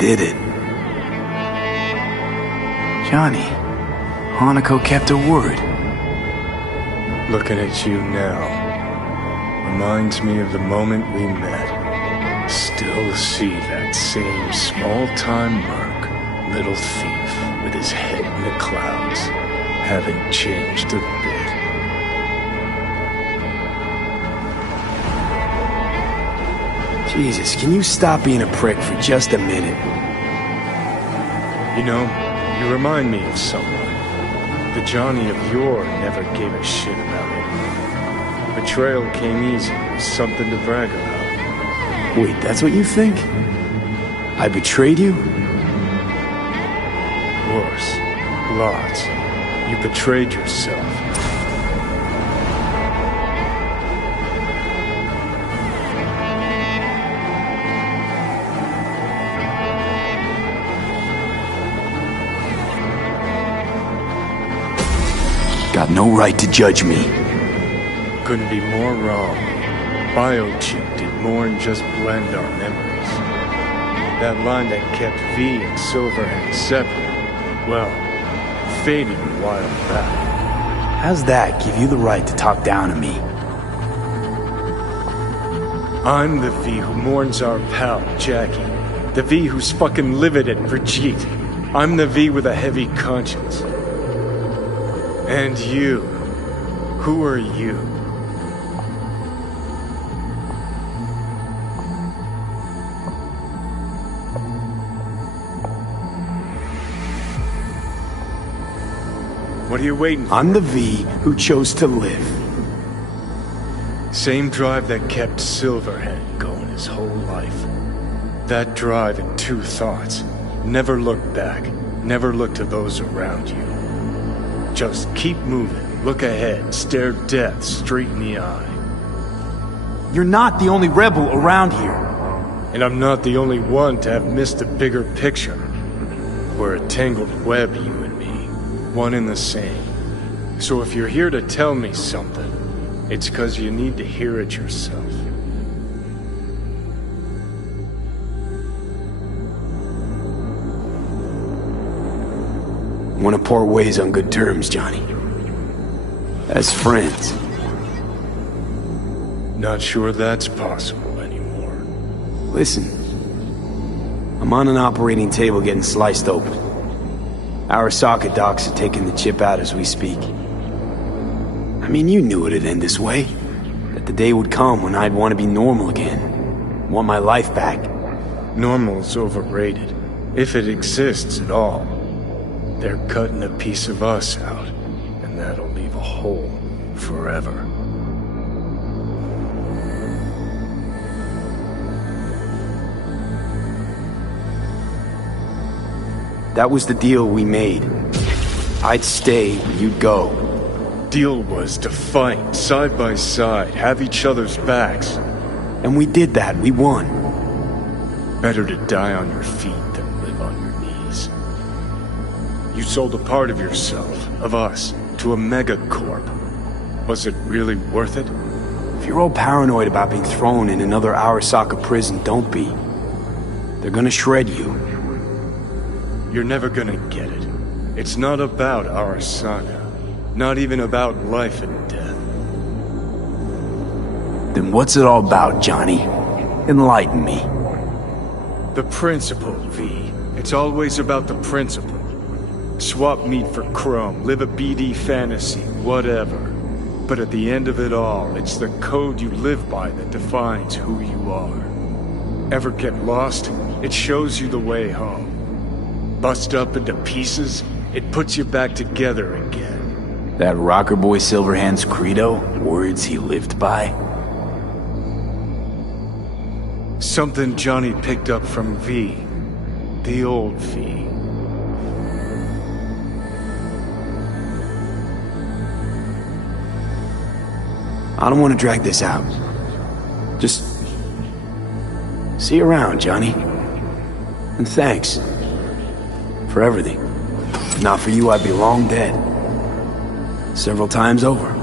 did it. Johnny, Hanako kept her word. Looking at you now reminds me of the moment we met. Still see that same small-time merc, little thief with his head in the clouds. Haven't changed a bit. Jesus, can you stop being a prick for just a minute? You know, you remind me of someone. The Johnny of yore never gave a shit about it. Betrayal came easy, it was something to brag about. Wait, that's what you think? I betrayed you? Worse. Lots. You betrayed yourself. Got no right to judge me. Couldn't be more wrong. Biochip did more than just blend our memories. That line that kept V and Silverhand separate, well, faded a while back. How's that give you the right to talk down to me? I'm the V who mourns our pal, Jackie. The V who's fucking livid at Brigitte. I'm the V with a heavy conscience. And you. Who are you? What are you waiting for? I'm the V who chose to live. Same drive that kept Silverhand going his whole life. That drive and two thoughts. Never look back. Never look to those around you. Just keep moving, look ahead, stare death straight in the eye. You're not the only rebel around here. And I'm not the only one to have missed the bigger picture. We're a tangled web, you and me. One and the same. So if you're here to tell me something, it's 'cause you need to hear it yourself. Want to part ways on good terms, Johnny. As friends. Not sure that's possible anymore. Listen. I'm on an operating table getting sliced open. Arasaka docs are taking the chip out as we speak. I mean, you knew it'd end this way. That the day would come when I'd want to be normal again. Want my life back. Normal's overrated. If it exists at all. They're cutting a piece of us out, and that'll leave a hole forever. That was the deal we made. I'd stay, you'd go. Deal was to fight, side by side, have each other's backs. And we did that, we won. Better to die on your feet than live on your knees. You sold a part of yourself, of us, to a megacorp. Was it really worth it? If you're all paranoid about being thrown in another Arasaka prison, don't be. They're gonna shred you. You're never gonna get it. It's not about Arasaka. Not even about life and death. Then what's it all about, Johnny? Enlighten me. The principle, V. It's always about the principle. Swap meat for chrome, live a BD fantasy, whatever. But at the end of it all, it's the code you live by that defines who you are. Ever get lost? It shows you the way home. Bust up into pieces, it puts you back together again. That rocker boy Silverhand's credo? Words he lived by? Something Johnny picked up from V. The old V. I don't want to drag this out. Just... see you around, Johnny. And thanks. For everything. If not for you, I'd be long dead. Several times over.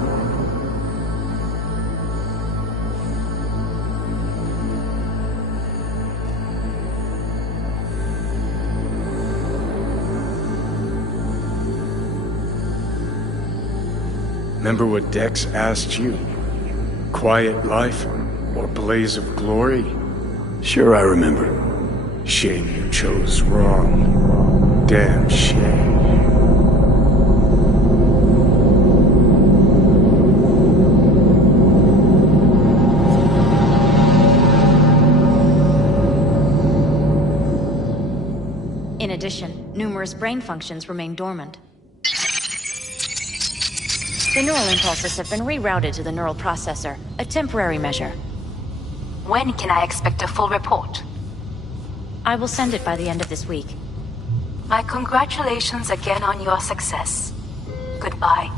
Remember what Dex asked you? Quiet life or blaze of glory? Sure, I remember. Shame you chose wrong. Damn shame. In addition, numerous brain functions remain dormant. The neural impulses have been rerouted to the neural processor, a temporary measure. When can I expect a full report? I will send it by the end of this week. My congratulations again on your success. Goodbye.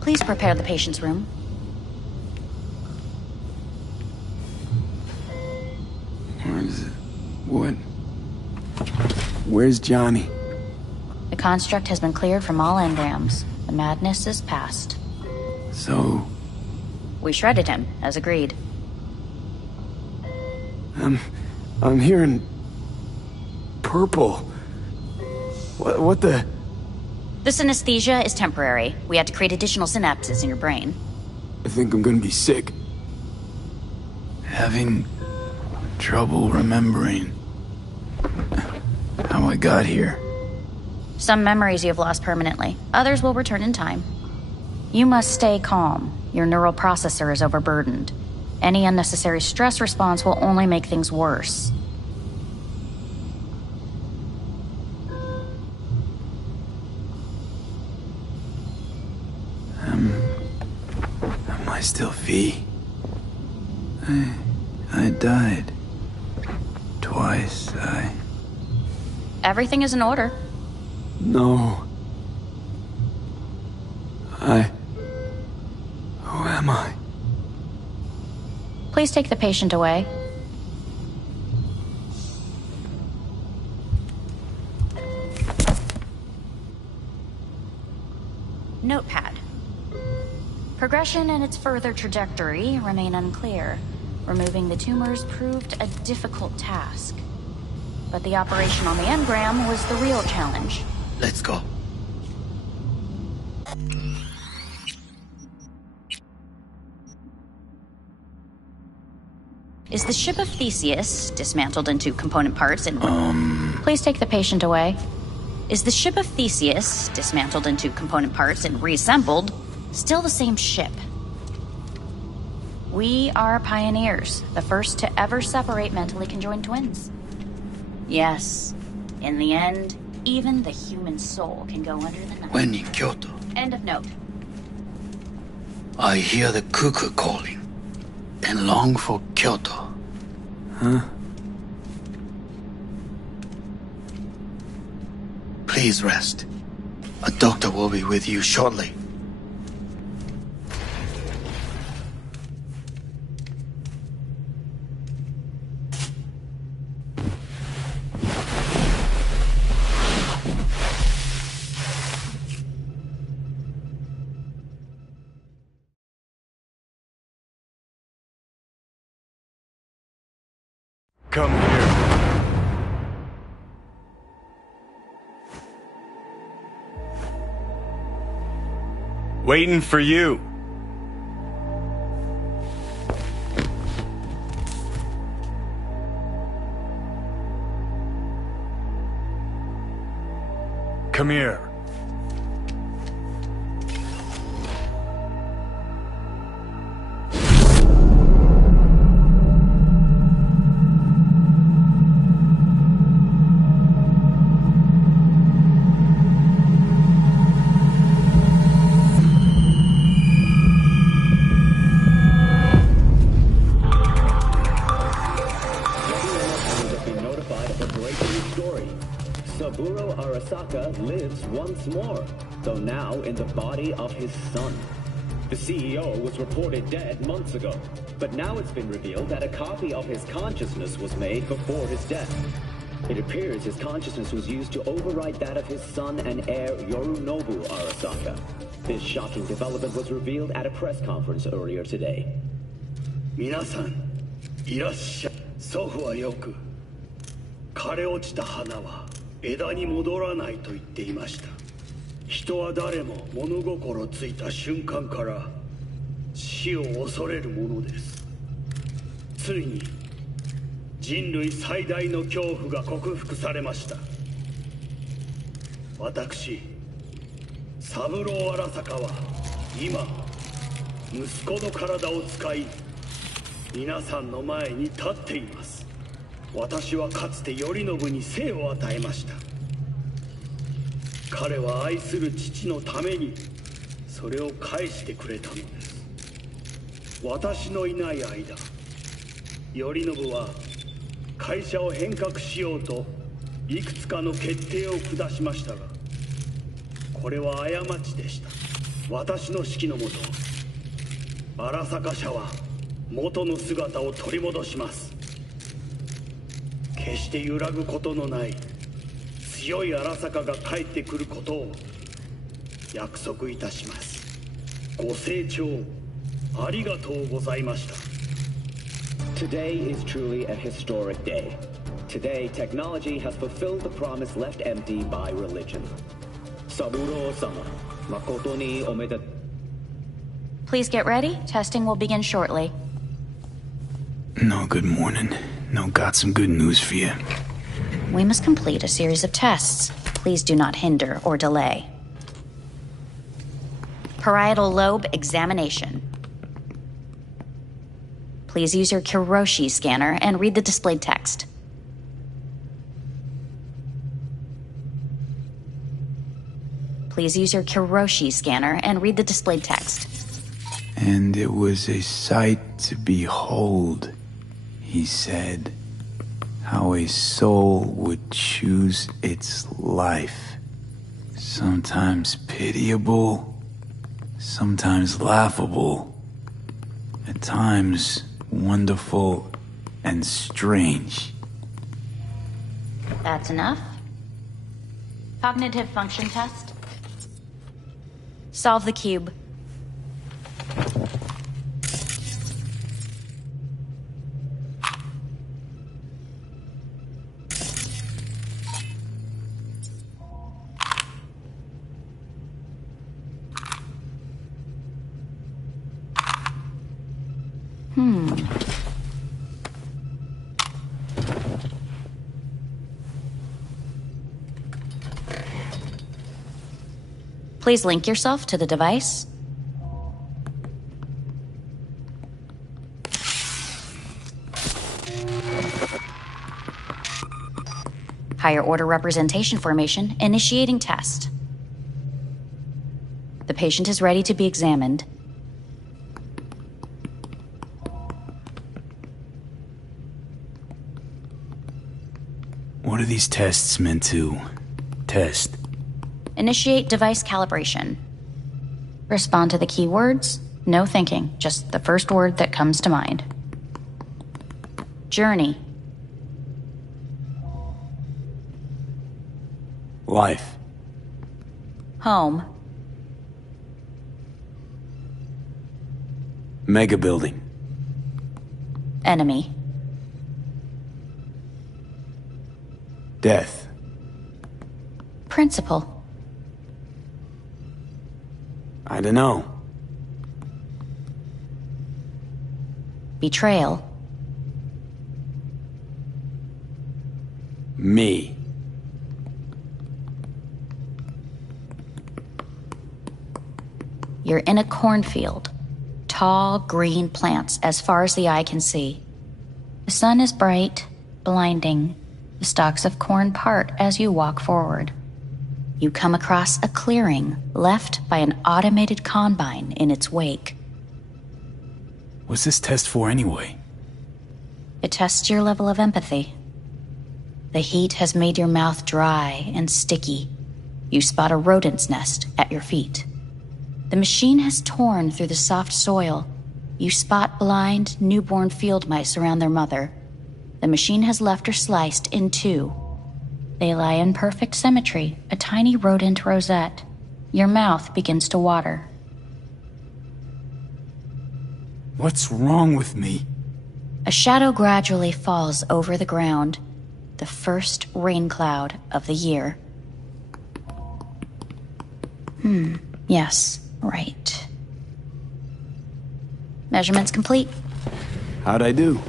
Please prepare the patient's room. Where is it? What? Where's Johnny? The construct has been cleared from all engrams. The madness is past. So... We shredded him, as agreed. I'm hearing... purple. What the... The synesthesia is temporary. We had to create additional synapses in your brain. I think I'm gonna be sick. Having trouble remembering how I got here. Some memories you have lost permanently. Others will return in time. You must stay calm. Your neural processor is overburdened. Any unnecessary stress response will only make things worse. Am I still V? I died. Twice, Everything is in order. No. Who am I? Please take the patient away. Notepad. Progression and its further trajectory remain unclear. Removing the tumors proved a difficult task. But the operation on the engram was the real challenge. Let's go. Is the ship of Theseus dismantled into component parts and... Please take the patient away. Is the ship of Theseus dismantled into component parts and reassembled still the same ship? We are pioneers, the first to ever separate mentally conjoined twins. Yes, in the end, even the human soul can go under the knife. When in Kyoto, End of note. I hear the cuckoo calling and long for Kyoto. Huh? Please rest. A doctor will be with you shortly. Come here. Waiting for you. Come here. Lives once more, though now in the body of his son. The CEO was reported dead months ago, but now it's been revealed that a copy of his consciousness was made before his death. It appears his consciousness was used to override that of his son and heir Yorinobu Arasaka. This shocking development was revealed at a press conference earlier today. 皆さん、いらっしゃい。祖父はよく、枯れ落ちた花は枝に戻らないと言っていました。人は誰も物心ついた瞬間から死を恐れるものです。ついに人類最大の恐怖が克服されました。私三郎荒坂は今息子の体を使い皆さんの前に立っています。私はかつて頼信に生を与えました。彼は愛する父のためにそれを返してくれたのです。私のいない間、頼信は会社を変革しようといくつかの決定を下しましたが、これは過ちでした。私の指揮のもと、荒坂社は元の姿を取り戻します。決して揺らぐことのない強い荒坂が帰ってくることを約束いたします。ご清聴ありがとうございました。 Today is truly a historic day. Today, technology has fulfilled the promise left empty by religion. Saburo-sama, makoto ni omedetou. Please get ready. Testing will begin shortly. No, good morning. No, got some good news for you. We must complete a series of tests. Please do not hinder or delay. Parietal lobe examination. Please use your Kiroshi scanner and read the displayed text. Please use your Kiroshi scanner and read the displayed text. And it was a sight to behold, he said, how a soul would choose its life. Sometimes pitiable, sometimes laughable, at times wonderful and strange. That's enough. Cognitive function test. Solve the cube. Please link yourself to the device. Higher order representation formation, initiating test. The patient is ready to be examined. What are these tests meant to test? Initiate device calibration. Respond to the keywords. No thinking, just the first word that comes to mind. Journey. Life. Home. Mega building. Enemy. Death. Principal. I don't know. Betrayal. Me. You're in a cornfield. Tall, green plants as far as the eye can see. The sun is bright, blinding. The stalks of corn part as you walk forward. You come across a clearing left by an automated combine in its wake. What's this test for anyway? It tests your level of empathy. The heat has made your mouth dry and sticky. You spot a rodent's nest at your feet. The machine has torn through the soft soil. You spot blind, newborn field mice around their mother. The machine has left her sliced in two. They lie in perfect symmetry, a tiny rodent rosette. Your mouth begins to water. What's wrong with me? A shadow gradually falls over the ground, the first rain cloud of the year. Yes, right. Measurements complete. How'd I do?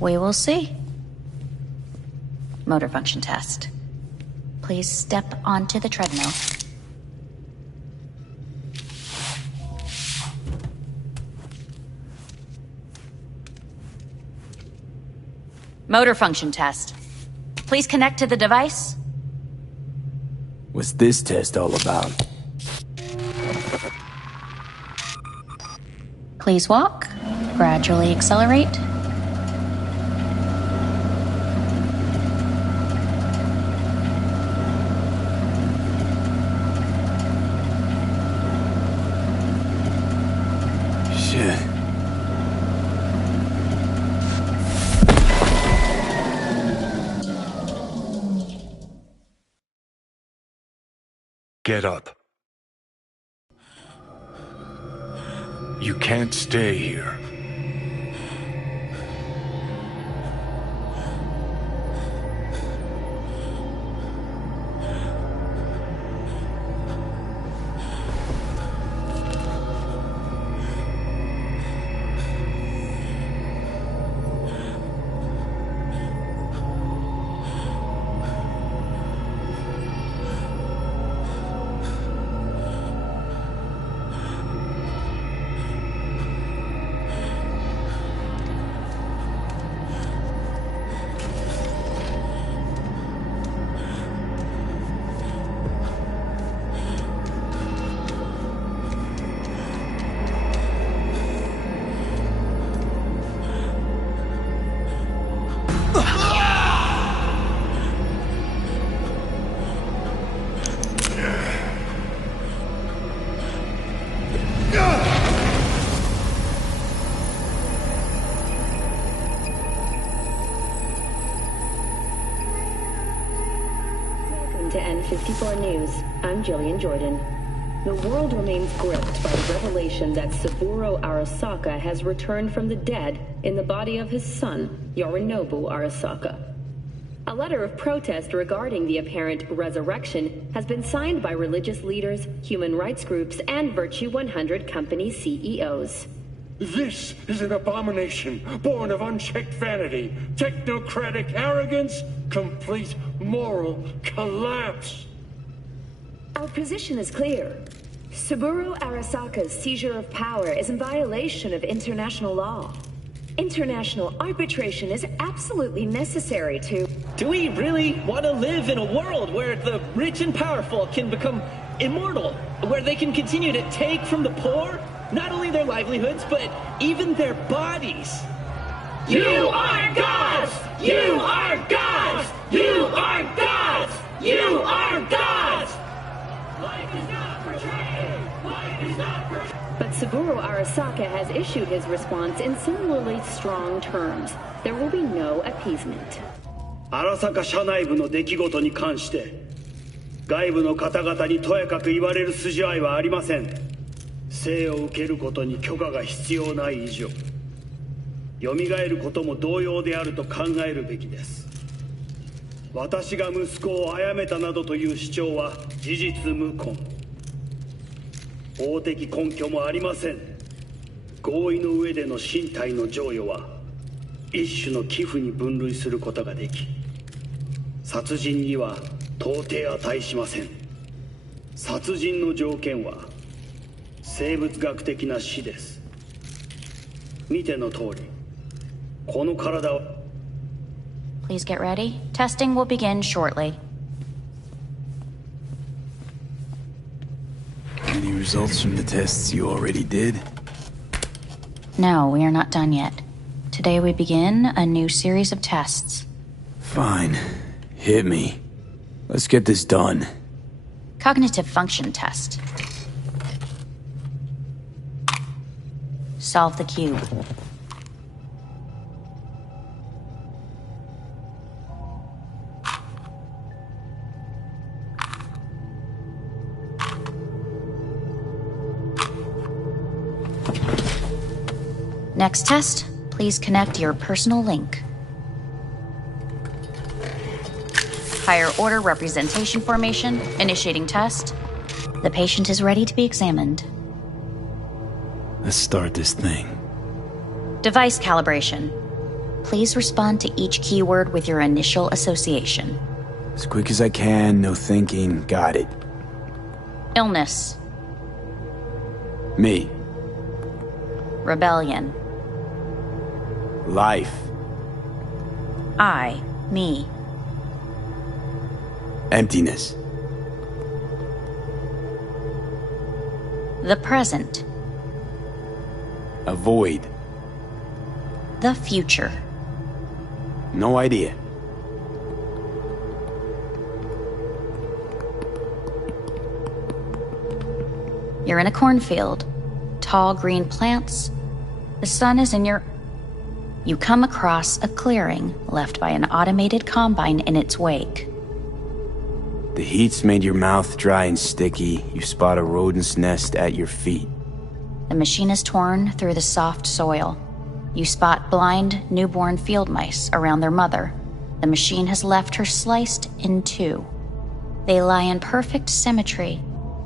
We will see. Motor function test. Please step onto the treadmill. Motor function test. Please connect to the device. What's this test all about? Please walk. Gradually accelerate. Shit. Get up. You can't stay here. To N54 News, I'm Jillian Jordan. The world remains gripped by the revelation that Saburo Arasaka has returned from the dead in the body of his son, Yorinobu Arasaka. A letter of protest regarding the apparent resurrection has been signed by religious leaders, human rights groups, and Virtue 100 company CEOs. This is an abomination born of unchecked vanity, technocratic arrogance, complete moral collapse. Our position is clear. Saburo Arasaka's seizure of power is in violation of international law. International arbitration is absolutely necessary to... Do we really want to live in a world where the rich and powerful can become immortal? Where they can continue to take from the poor? Not only their livelihoods, but even their bodies. You are gods! You are gods! You are gods! You are gods! Life is not portrayed! Life is not portrayed! But Saburo Arasaka has issued his response in similarly strong terms. There will be no appeasement. 荒坂社内部の出来事に関して外部の方々にとやかく言われる筋合いはありません。生を受けることに許可が必要ない以上、蘇ることも同様であると考えるべきです。私が息子を殺めたなどという主張は事実無根。法的根拠もありません。合意の上での身体の贈与は一種の寄付に分類することができ、殺人には到底値しません。殺人の条件は生物学的な死です。見ての通り、この体を Please get ready. Testing will begin shortly. Any results from the tests you already did? No, we are not done yet. Today we begin a new series of tests. Fine. Hit me. Let's get this done. Cognitive function test. Solve the cube. Next test, please connect your personal link. Higher order representation formation, initiating test. The patient is ready to be examined. Let's start this thing. Device calibration. Please respond to each keyword with your initial association. As quick as I can, no thinking. Got it. Illness. Me. Rebellion. Life. I. Me. Emptiness. The present. A void. The future. No idea. You're in a cornfield. Tall green plants. The sun is in your... You come across a clearing left by an automated combine in its wake. The heat's made your mouth dry and sticky. You spot a rodent's nest at your feet. The machine is torn through the soft soil. You spot blind, newborn field mice around their mother. The machine has left her sliced in two. They lie in perfect symmetry,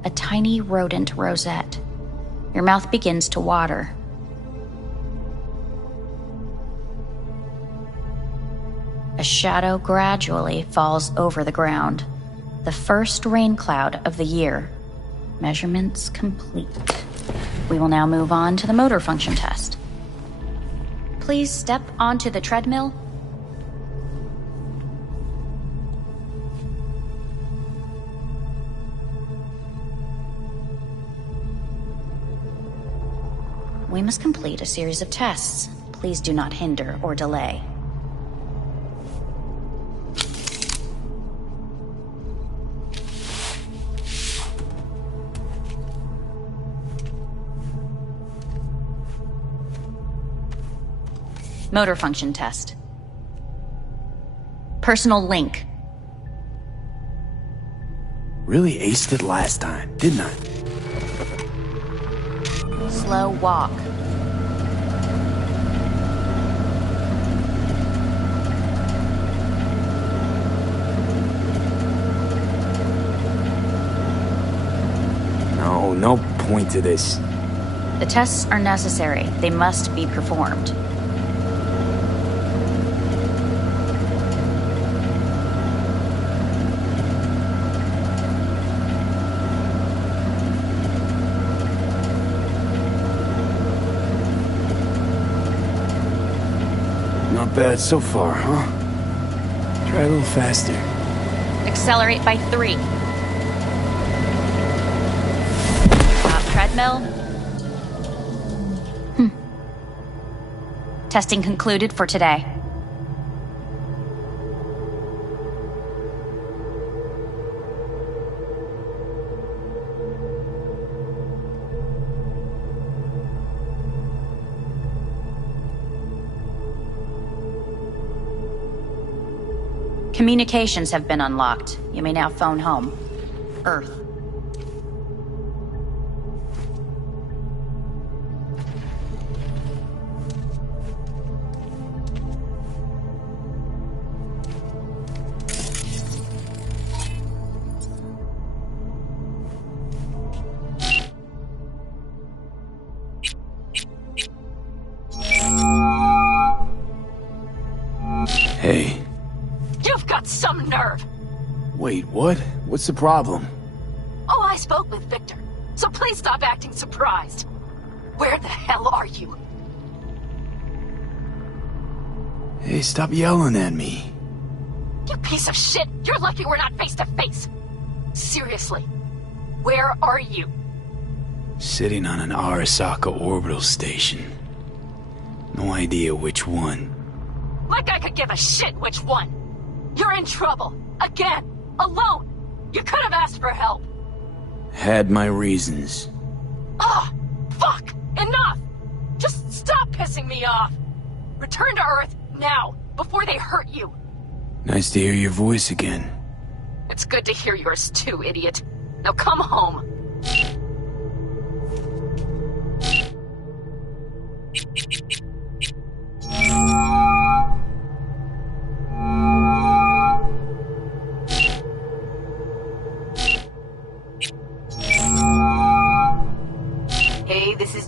a tiny rodent rosette. Your mouth begins to water. A shadow gradually falls over the ground. The first rain cloud of the year. Measurements complete. We will now move on to the motor function test. Please step onto the treadmill. We must complete a series of tests. Please do not hinder or delay. Motor function test. Personal link. Really aced it last time, didn't I? Slow walk. No point to this. The tests are necessary. They must be performed. Not bad so far, huh? Try a little faster. Accelerate by 3. Stop treadmill. Testing concluded for today. Communications have been unlocked. You may now phone home. Earth. Hey. You've got some nerve! Wait, what? What's the problem? Oh, I spoke with Victor, so please stop acting surprised. Where the hell are you? Hey, stop yelling at me. You piece of shit! You're lucky we're not face to face! Seriously, where are you? Sitting on an Arasaka orbital station. No idea which one. Like I could give a shit which one! You're in trouble! Again! Alone! You could have asked for help! Had my reasons. Ah! Fuck! Enough! Just stop pissing me off! Return to Earth, now, before they hurt you! Nice to hear your voice again. It's good to hear yours too, idiot. Now come home.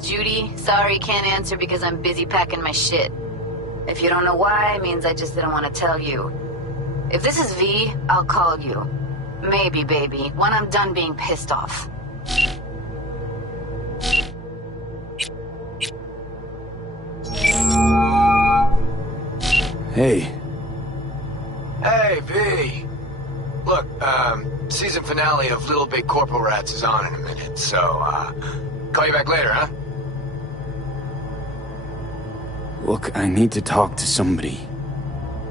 Judy. Sorry, can't answer because I'm busy packing my shit. If you don't know why, it means I just didn't want to tell you. If this is V, I'll call you. Maybe, baby, when I'm done being pissed off. Hey. Hey, V. Look, season finale of Little Big Corporal Rats is on in a minute, so, call you back later, huh? Look, I need to talk to somebody.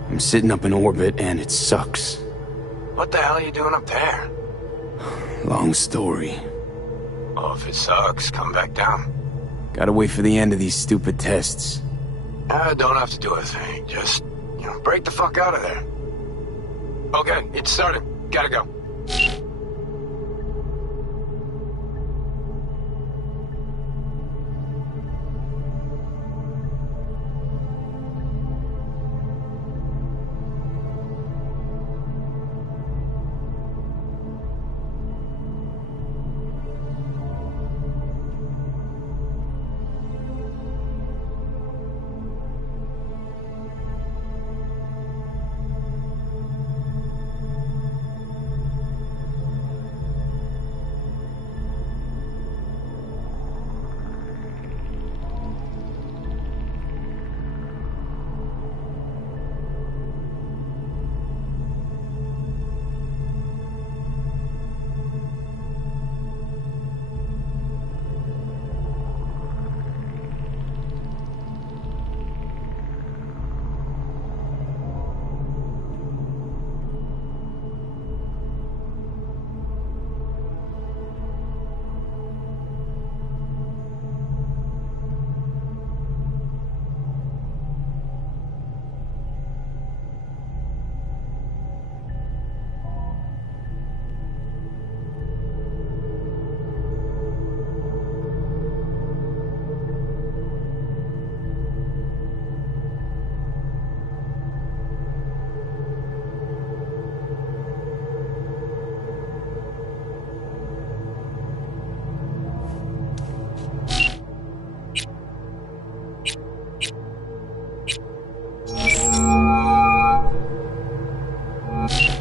I'm sitting up in orbit and it sucks. What the hell are you doing up there? Long story. Well, if it sucks, come back down. Gotta wait for the end of these stupid tests. Don't have to do a thing. Just, break the fuck out of there. Okay, it's started. Gotta go.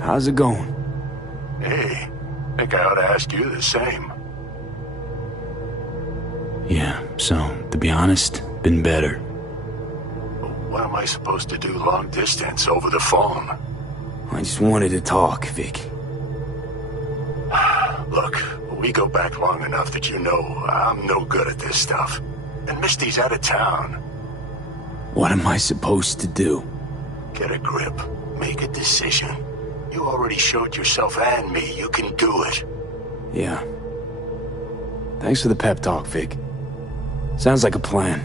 How's it going? Hey, think I ought to ask you the same. Yeah, so, to be honest, been better. What am I supposed to do long distance over the phone? I just wanted to talk, Vic. Look, we go back long enough that you know I'm no good at this stuff. And Misty's out of town. What am I supposed to do? Get a grip. Make a decision. You already showed yourself and me you can do it. Yeah. Thanks for the pep talk, Vic. Sounds like a plan.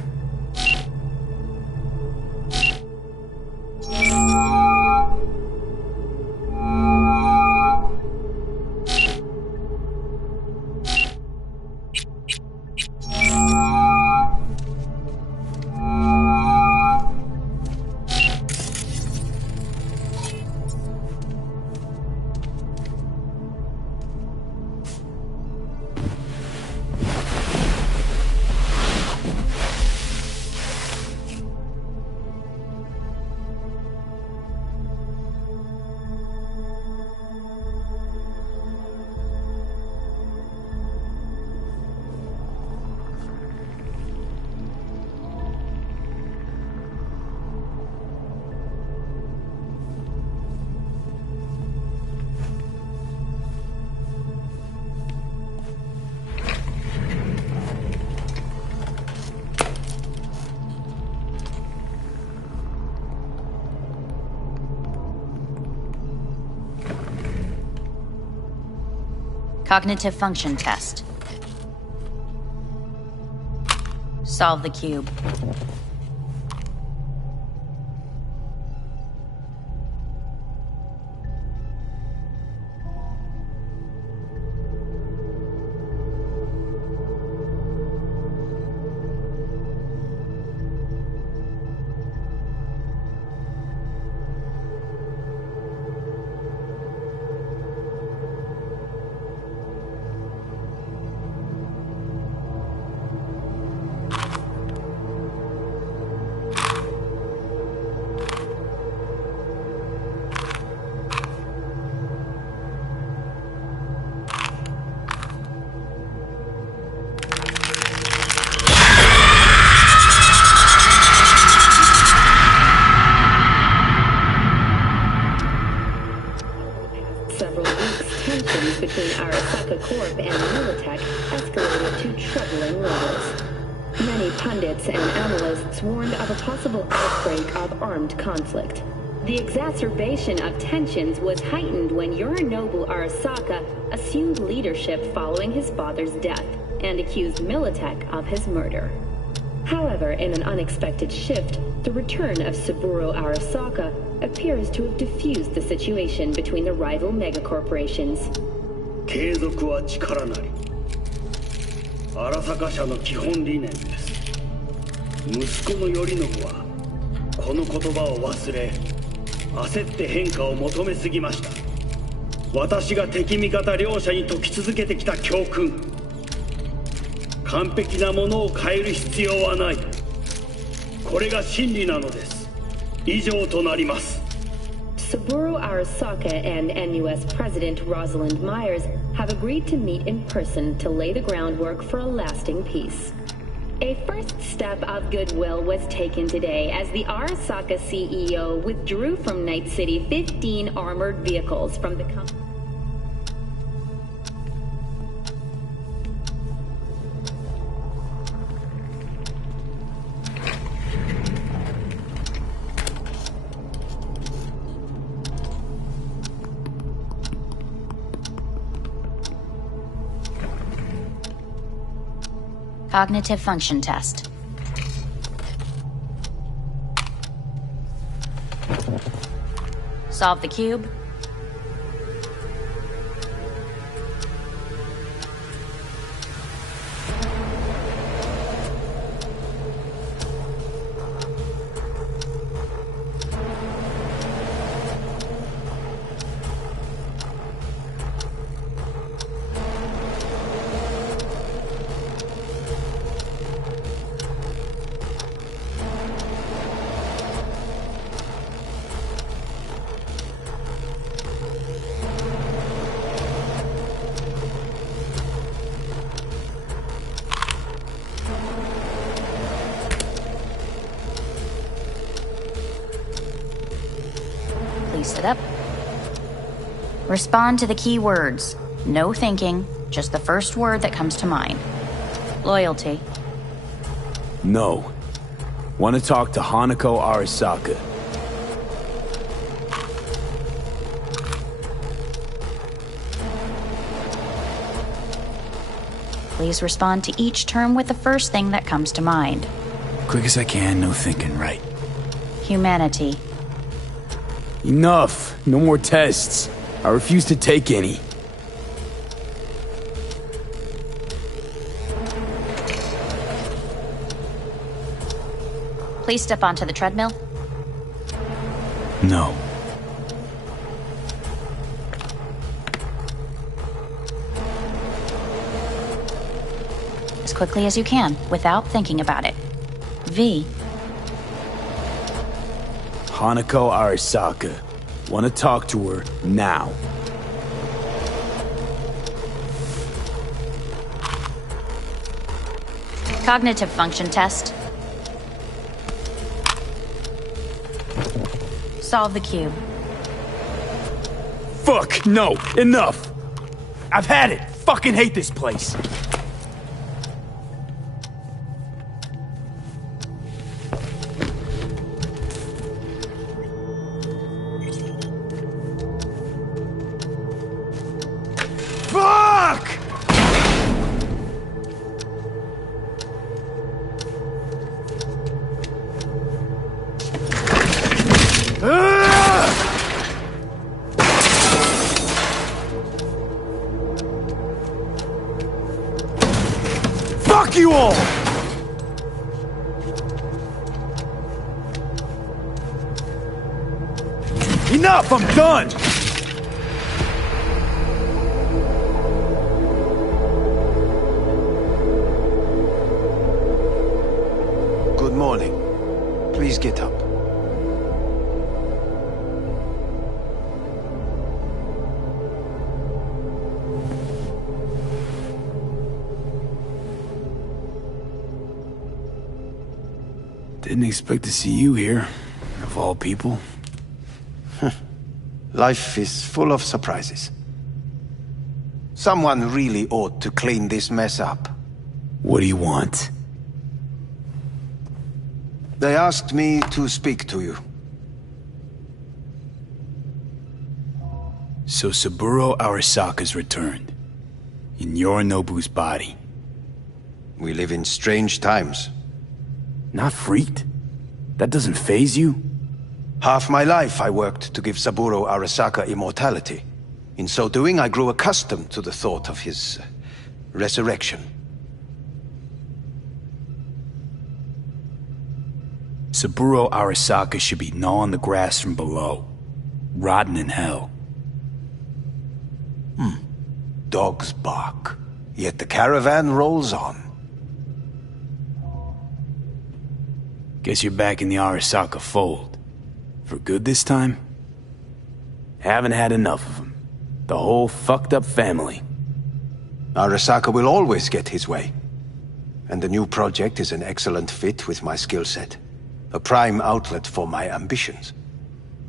Cognitive function test. Solve the cube. several weeks, tensions between Arasaka Corp and Militech escalated to troubling levels. Many pundits and analysts warned of a possible outbreak of armed conflict. The exacerbation of tensions was heightened when Yorinobu Arasaka assumed leadership following his father's death and accused Militech of his murder. However, in an unexpected shift, the return of Saburo Arasaka appears to have diffused the situation between the rival megacorporations. 継続は力なり。荒坂社の基本理念です。息子の頼信はこの言葉を忘れ、焦って変化を求めすぎました。私が敵味方両者に説き続けてきた教訓。完璧なものを変える必要はない。これが真理なのです。以上となります。Saburo Arasaka and NUS President Rosalind Myers have agreed to meet in person to lay the groundwork for a lasting peace. A first step of goodwill was taken today as the Arasaka CEO withdrew from Night City 15 armored vehicles from the company. Cognitive function test. Solve the cube. Sit up. Respond to the key words. No thinking, just the first word that comes to mind. Loyalty. No. Want to talk to Hanako Arasaka. Please respond to each term with the first thing that comes to mind. Quick as I can, no thinking, right? Humanity. Enough! No more tests. I refuse to take any. Please step onto the treadmill. No. As quickly as you can, without thinking about it. V. Hanako Arasaka. Want to talk to her now. Cognitive function test. Solve the cube. Fuck, no, enough! I've had it! Fucking hate this place! Fuck you all! Enough, I'm done! Good morning. Please get up. Didn't expect to see you here, of all people. Life is full of surprises. Someone really ought to clean this mess up. What do you want? They asked me to speak to you. So Saburo Arasaka's returned. In Yorinobu's body. We live in strange times. Not freaked? That doesn't faze you? Half my life I worked to give Saburo Arasaka immortality. In so doing, I grew accustomed to the thought of his resurrection. Saburo Arasaka should be gnawing the grass from below, rotting in hell. Dogs bark, yet the caravan rolls on. Guess you're back in the Arasaka fold. For good this time? Haven't had enough of them. The whole fucked up family. Arasaka will always get his way. And the new project is an excellent fit with my skill set. A prime outlet for my ambitions.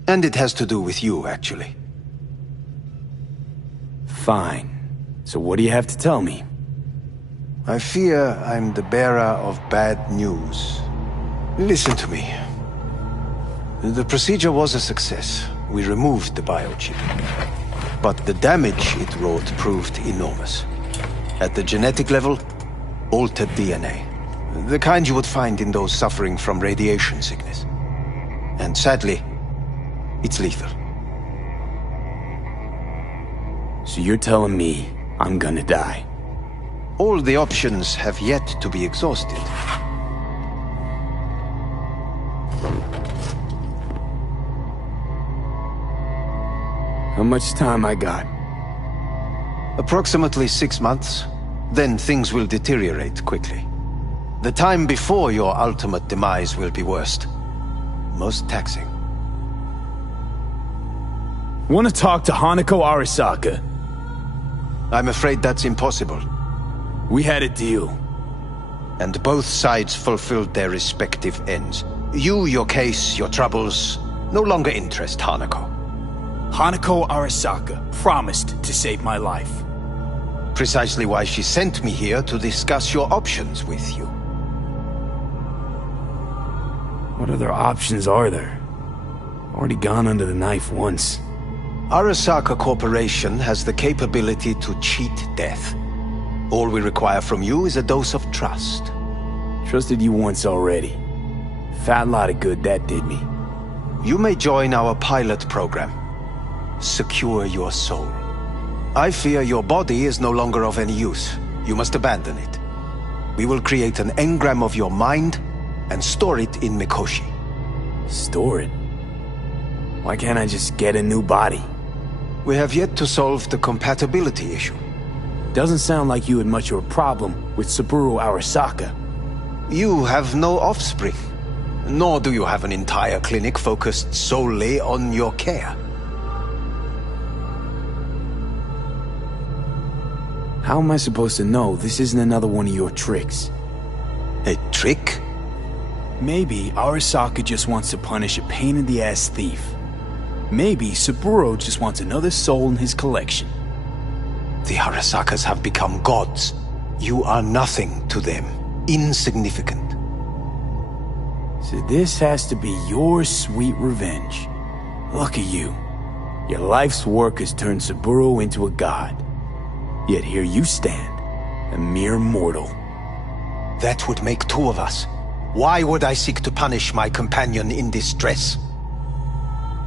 And it has to do with you, actually. Fine. So what do you have to tell me? I fear I'm the bearer of bad news. Listen to me. The procedure was a success. We removed the biochip. But the damage it wrought proved enormous. At the genetic level, altered DNA. The kind you would find in those suffering from radiation sickness. And sadly, it's lethal. So you're telling me I'm gonna die? All the options have yet to be exhausted. How much time I got? Approximately 6 months. Then things will deteriorate quickly. The time before your ultimate demise will be worst. Most taxing. Want to talk to Hanako Arasaka? I'm afraid that's impossible. We had a deal. And both sides fulfilled their respective ends. You, your case, your troubles, no longer interest Hanako. Hanako Arasaka promised to save my life. Precisely why she sent me here to discuss your options with you. What other options are there? Already gone under the knife once. Arasaka Corporation has the capability to cheat death. All we require from you is a dose of trust. Trusted you once already. Fat lot of good that did me. You may join our pilot program. Secure your soul. I fear your body is no longer of any use. You must abandon it. We will create an engram of your mind and store it in Mikoshi. Store it? Why can't I just get a new body? We have yet to solve the compatibility issue. Doesn't sound like you had much of a problem with Saburo Arasaka. You have no offspring. Nor do you have an entire clinic focused solely on your care. How am I supposed to know this isn't another one of your tricks? A trick? Maybe Arasaka just wants to punish a pain-in-the-ass thief. Maybe Saburo just wants another soul in his collection. The Arasakas have become gods. You are nothing to them. Insignificant. So this has to be your sweet revenge. Look at you. Your life's work has turned Saburo into a god. Yet here you stand, a mere mortal. That would make two of us. Why would I seek to punish my companion in distress?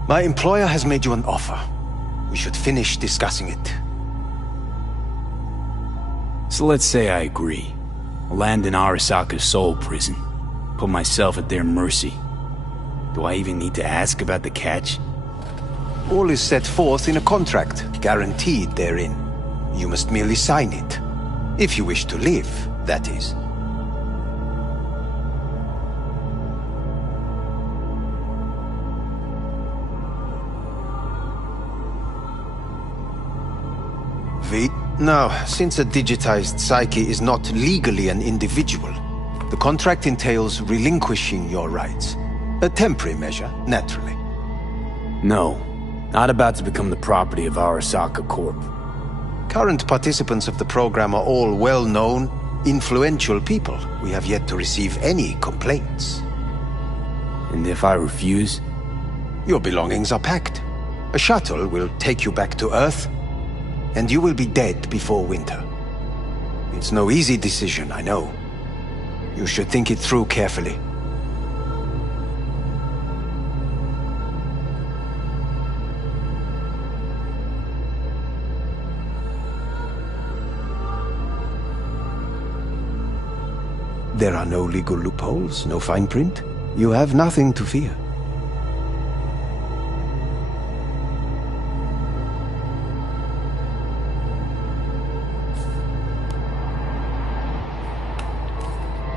My employer has made you an offer. We should finish discussing it. So let's say I agree. I'll land in Arasaka's soul prison. Put myself at their mercy. Do I even need to ask about the catch? All is set forth in a contract, guaranteed therein. You must merely sign it. If you wish to live, that is. V. Now, since a digitized psyche is not legally an individual, the contract entails relinquishing your rights. A temporary measure, naturally. No, Not about to become the property of Arasaka Corp. Current participants of the program are all well-known, influential people. We have yet to receive any complaints. And if I refuse? Your belongings are packed. A shuttle will take you back to Earth, and you will be dead before winter. It's no easy decision, I know. You should think it through carefully. There are no legal loopholes, no fine print. You have nothing to fear.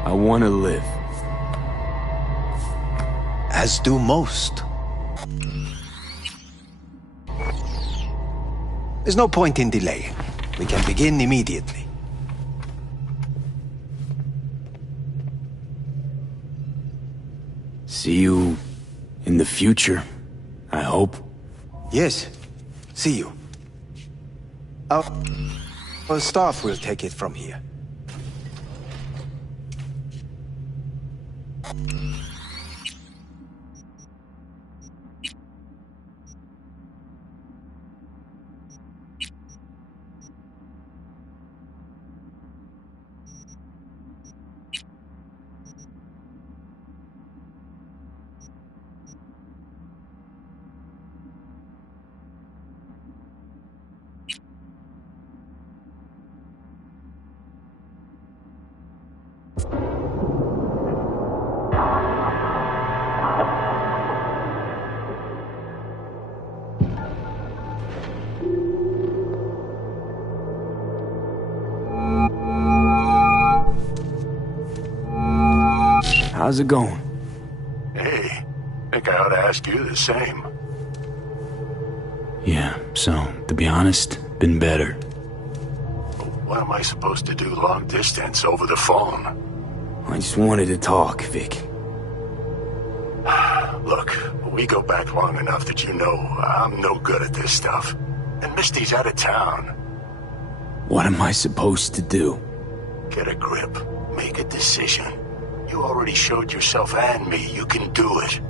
I want to live. As do most. There's no point in delaying. We can begin immediately. See you in the future, I hope. Yes, see you. Our staff will take it from here. How's it going? Hey, think I ought to ask you the same. Yeah, so, to be honest, been better. What am I supposed to do long distance over the phone? I just wanted to talk, Vic. Look, we go back long enough that you know I'm no good at this stuff. And Misty's out of town. What am I supposed to do? Get a grip. Make a decision. You already showed yourself and me you can do it.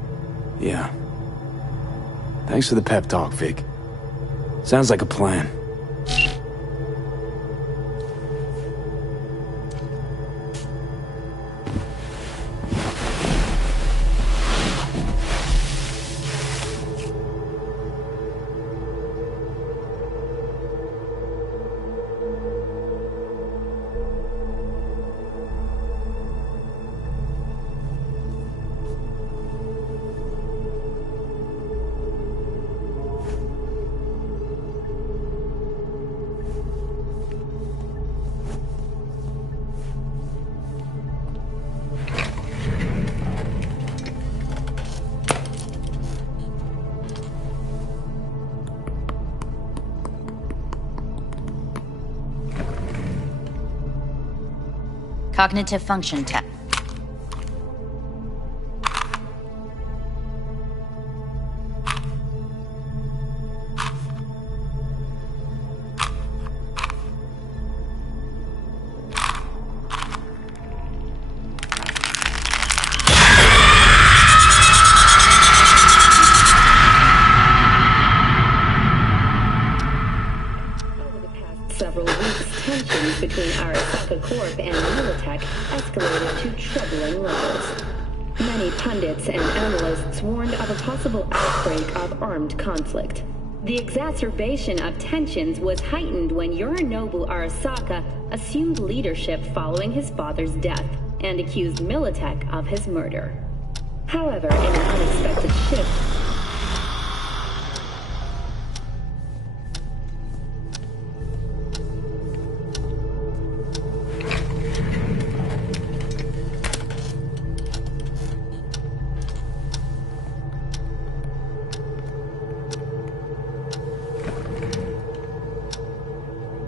Yeah. Thanks for the pep talk, Vic. Sounds like a plan. Cognitive function test. Several weeks, tensions between Arasaka Corp and Militech escalated to troubling levels. Many pundits and analysts warned of a possible outbreak of armed conflict. The exacerbation of tensions was heightened when Yorinobu Arasaka assumed leadership following his father's death and accused Militech of his murder. However, in an unexpected shift,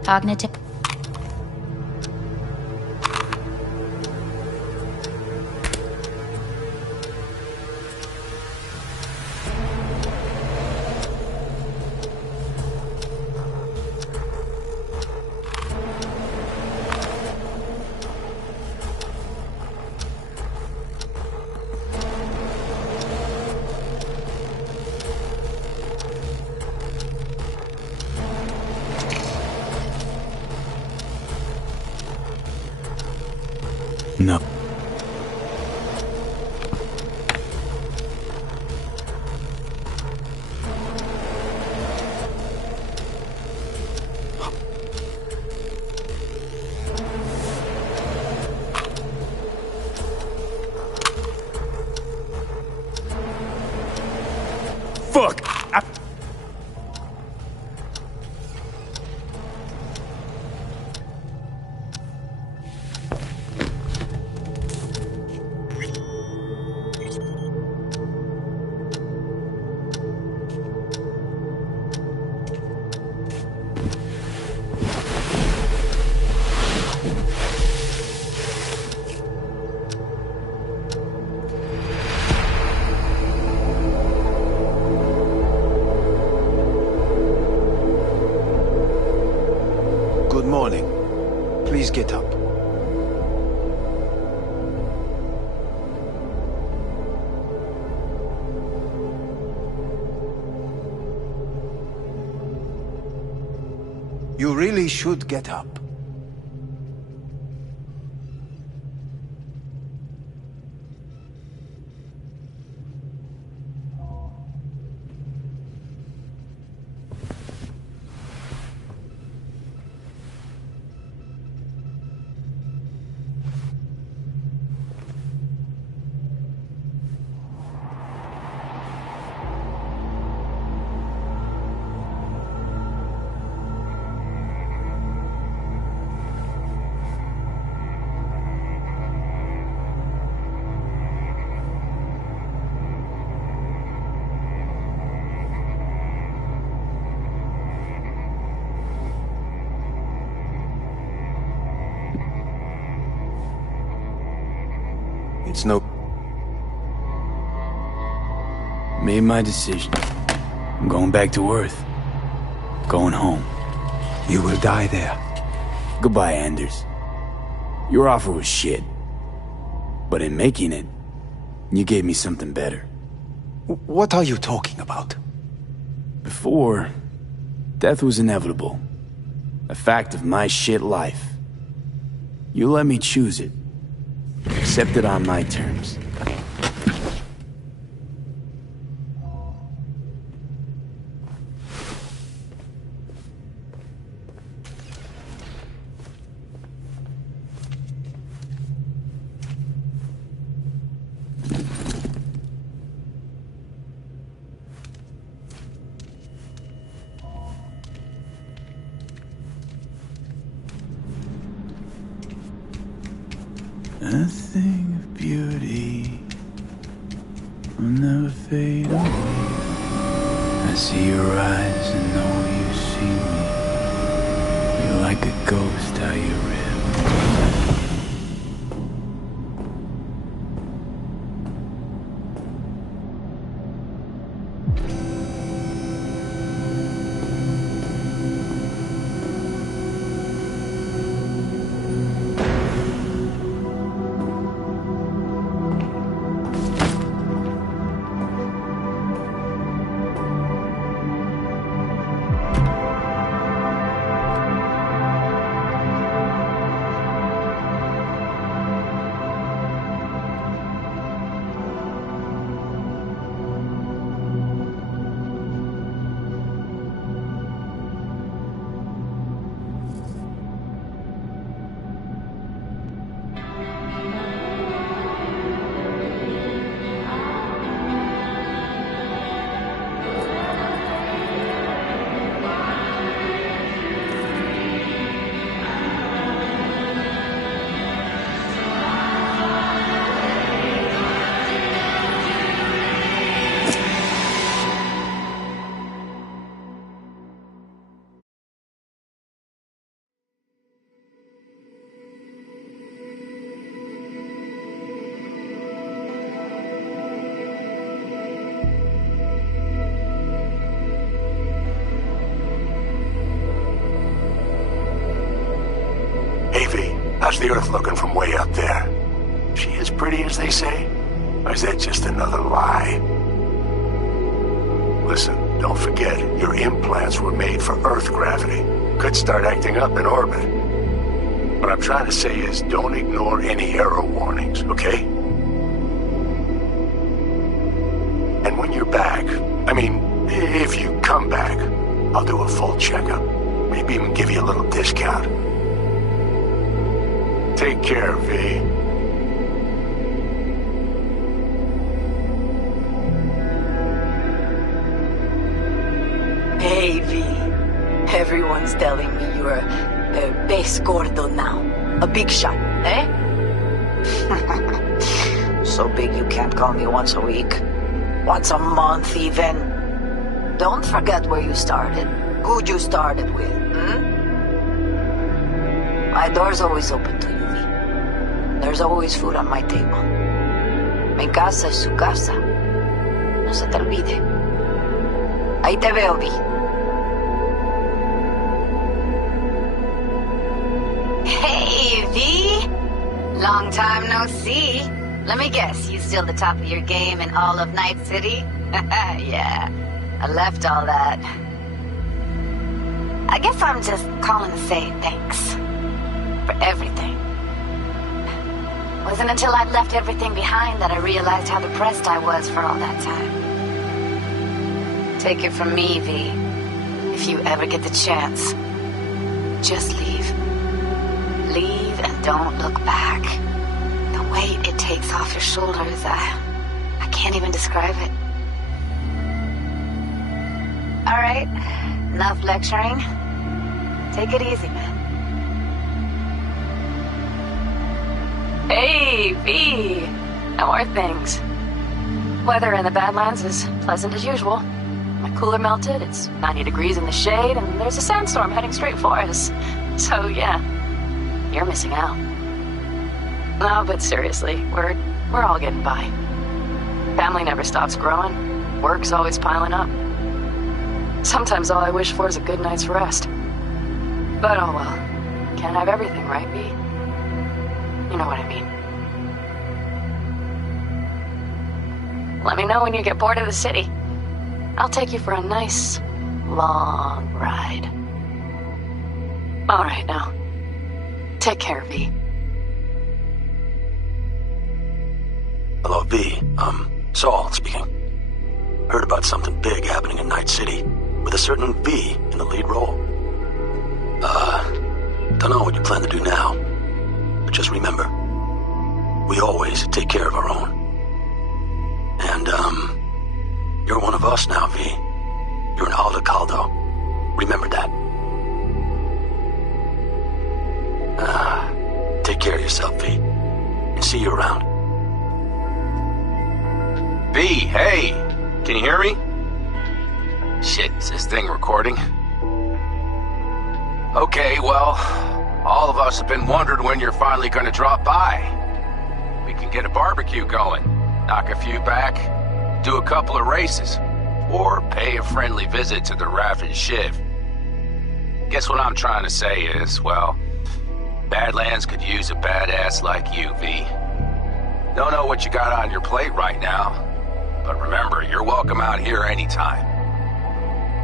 Cognitive. No. Fuck! Good morning. Please get up. You really should get up. It's no... Made my decision. I'm going back to Earth. Going home. You will die there. Goodbye, Anders. Your offer was shit. But in making it, you gave me something better. What are you talking about? Before, death was inevitable. A fact of my shit life. You let me choose it. Accept it on my terms. A thing of beauty will never fade away. I see your eyes and know you see me. You're like a ghost, how you rip. How's the Earth looking from way up there? She as pretty as they say? Or is that just another lie? Listen, don't forget, your implants were made for Earth gravity. Could start acting up in orbit. What I'm trying to say is don't ignore any error warnings, okay? And when you're back, I mean, if you come back, I'll do a full checkup. Maybe even give you a little discount. Take care, V. Hey, V. Everyone's telling me you're a base gordo now. A big shot, eh? So big you can't call me once a week. Once a month, even. Don't forget where you started. Who you started with, My door's always open to you, V. There's always food on my table. Mi casa es su casa. No se te olvide. Ahí te veo, V. Hey, V! Long time no see. Let me guess, you still the top of your game in all of Night City? Yeah, I left all that. I guess I'm just calling to say thanks. For everything. Wasn't until I left everything behind that I realized how depressed I was for all that time. Take it from me, V. If you ever get the chance, just leave. Leave and don't look back. The weight it takes off your shoulders, I can't even describe it. All right, enough lecturing. Take it easy, man. Hey, V! How are things? Weather in the Badlands is pleasant as usual. My cooler melted, it's 90 degrees in the shade, and there's a sandstorm heading straight for us. So, yeah, you're missing out. No, but seriously, we're all getting by. Family never stops growing. Work's always piling up. Sometimes all I wish for is a good night's rest. But oh well. Can't have everything, right, V? You know what I mean. Let me know when you get bored of the city. I'll take you for a nice, long ride. All right, now. Take care, V. Hello, V. Saul speaking. Heard about something big happening in Night City, with a certain V in the lead role. Don't know what you plan to do now, but just remember, we always take care of our own. And, you're one of us now, V. You're an Alda Caldo. Remember that. Take care of yourself, V. And see you around. V, hey! Can you hear me? Shit, is this thing recording? Okay, well, all of us have been wondering when you're finally gonna drop by. We can get a barbecue going, knock a few back, do a couple of races, or pay a friendly visit to the Raff and Shiv. Guess what I'm trying to say is, well, Badlands could use a badass like you, V. Don't know what you got on your plate right now, but remember, you're welcome out here anytime.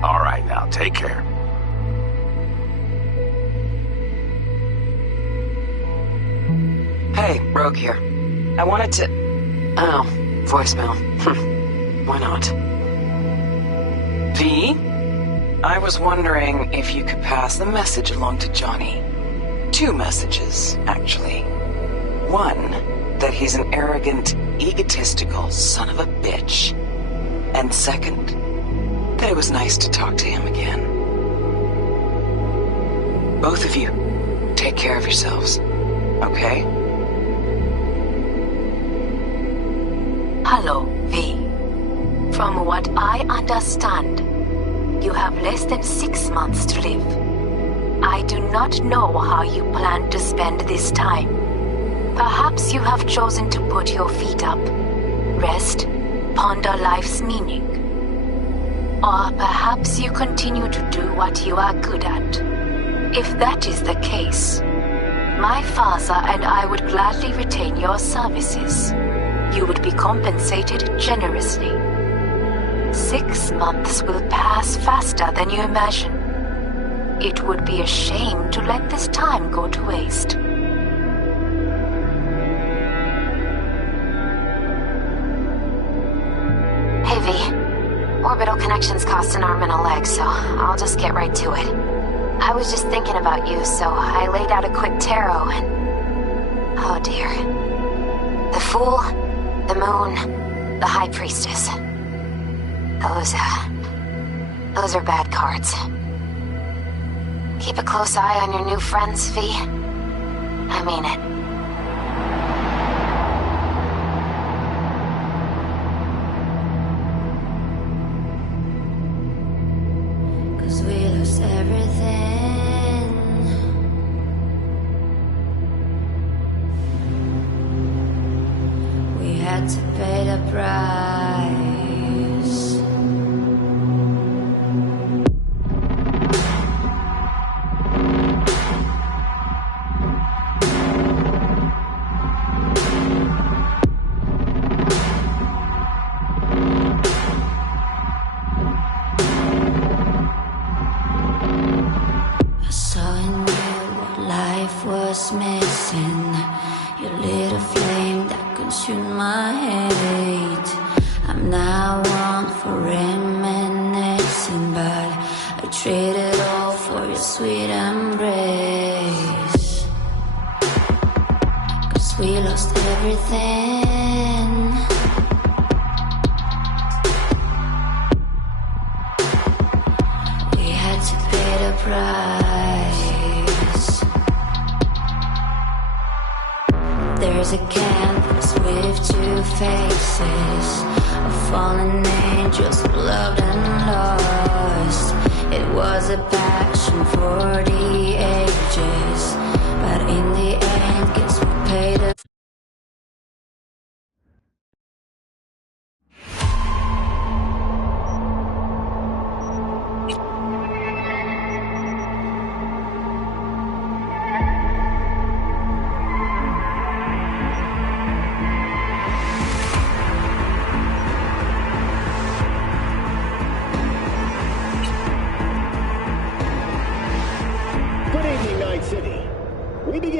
All right, now, take care. Hey, Rogue here. I wanted to... Oh, voicemail. Why not? V? I was wondering if you could pass the message along to Johnny. 2 messages, actually. One, that he's an arrogant, egotistical son of a bitch. And second, that it was nice to talk to him again. Both of you, take care of yourselves, okay? Hello, V. From what I understand, you have less than 6 months to live. I do not know how you plan to spend this time. Perhaps you have chosen to put your feet up, rest, ponder life's meaning. Or perhaps you continue to do what you are good at. If that is the case, my father and I would gladly retain your services. You would be compensated generously. 6 months will pass faster than you imagine. It would be a shame to let this time go to waste. Hey, V. Orbital connections cost an arm and a leg, so I'll just get right to it. I was just thinking about you, so I laid out a quick tarot and... oh dear. The Fool, the Moon, the High Priestess. Those are bad cards. Keep a close eye on your new friends, V. I mean it. We lost everything. We had to pay the price. Missing your little flame that consumed my hate. I'm now one for reminiscing, but I traded all for your sweet embrace. 'Cause we lost everything. We had to pay the price. There's a canvas with two faces of fallen angels who loved and lost. It was a passion for the ages, but in the end, guess we paid it.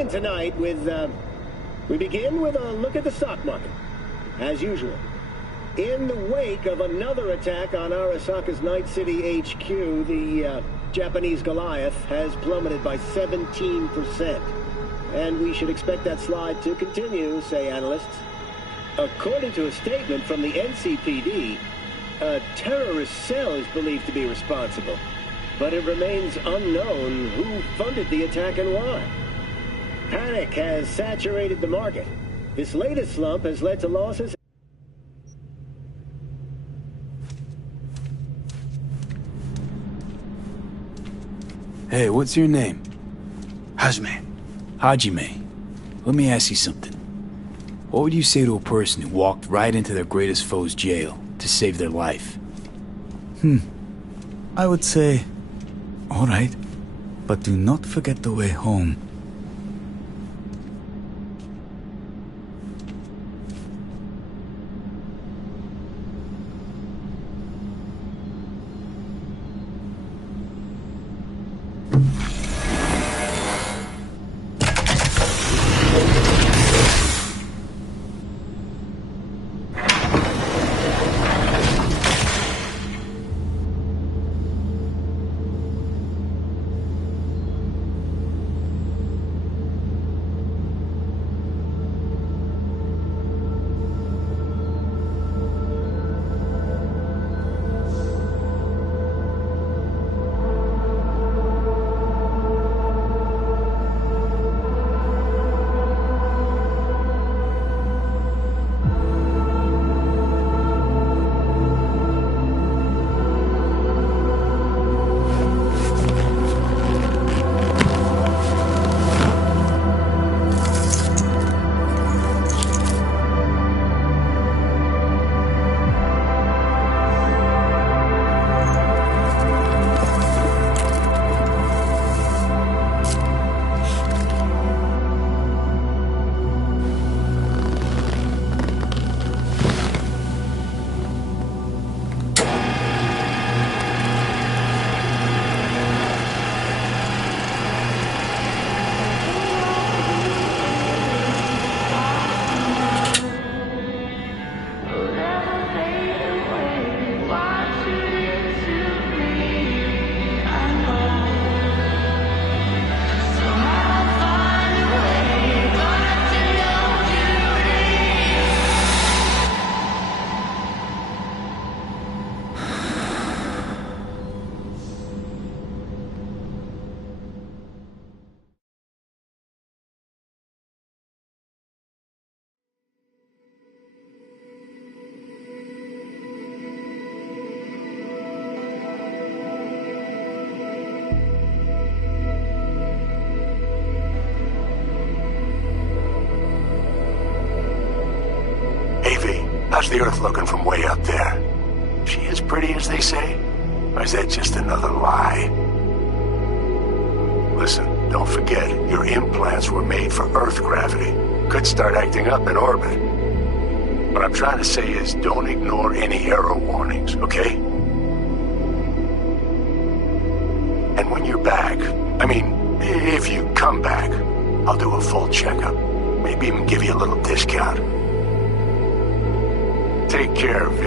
Tonight we begin with a look at the stock market, as usual. In the wake of another attack on Arasaka's Night City HQ, the Japanese Goliath has plummeted by 17%. And we should expect that slide to continue, say analysts. According to a statement from the NCPD, a terrorist cell is believed to be responsible, but it remains unknown who funded the attack and why. Panic has saturated the market. This latest slump has led to losses. Hey, what's your name? Hajime. Hajime. Let me ask you something. What would you say to a person who walked right into their greatest foe's jail to save their life? I would say, all right, but do not forget the way home. How's the Earth looking from way up there? She as pretty as they say? Or is that just another lie? Listen, don't forget, your implants were made for Earth gravity. Could start acting up in orbit. What I'm trying to say is don't ignore any error warnings, okay? And when you're back, if you come back, I'll do a full checkup. Maybe even give you a little discount. Take care, V.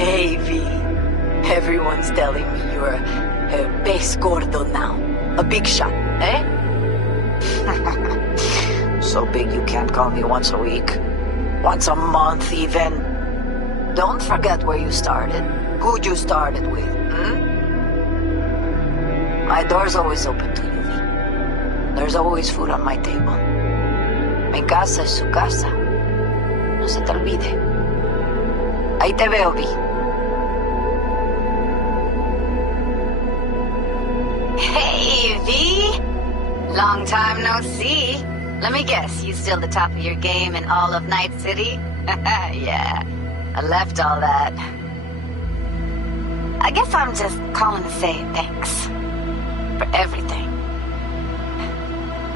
Hey, V. Everyone's telling me you're a base gordo now. A big shot, eh? So big you can't call me once a week. Once a month, even. Don't forget where you started. Who'd you started with, My door's always open to you, V. There's always food on my table. Mi casa es su casa. No se te olvide. Ahí te veo, V. Hey, V! Long time no see. Let me guess, you still the top of your game in all of Night City? Yeah, I left all that. I guess I'm just calling to say thanks. For everything.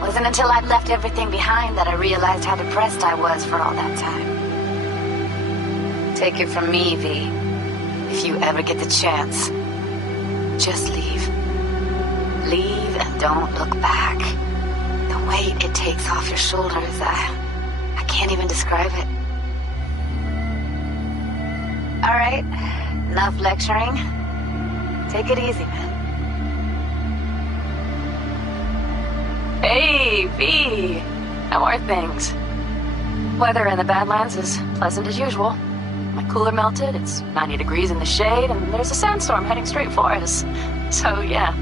Wasn't until I'd left everything behind that I realized how depressed I was for all that time. Take it from me, V. If you ever get the chance, just leave. Leave and don't look back. The weight it takes off your shoulders, I can't even describe it. All right, enough lecturing. Take it easy, man. Hey, V! How are things? Weather in the Badlands is pleasant as usual. My cooler melted, it's 90 degrees in the shade, and there's a sandstorm heading straight for us. So, yeah,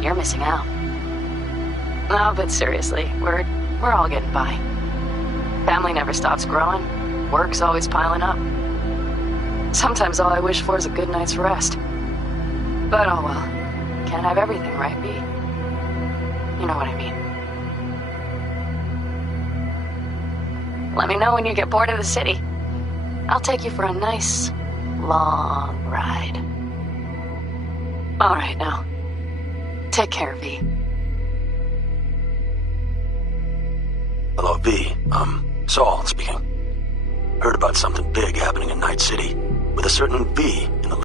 you're missing out. No, but seriously, we're all getting by. Family never stops growing. Work's always piling up. Sometimes all I wish for is a good night's rest. But oh well. Can't have everything, right, V? You know what I mean. Let me know when you get bored of the city. I'll take you for a nice, long ride. All right, now. Take care, V. Hello, V. Saul speaking. Heard about something big happening in Night City with a certain V in the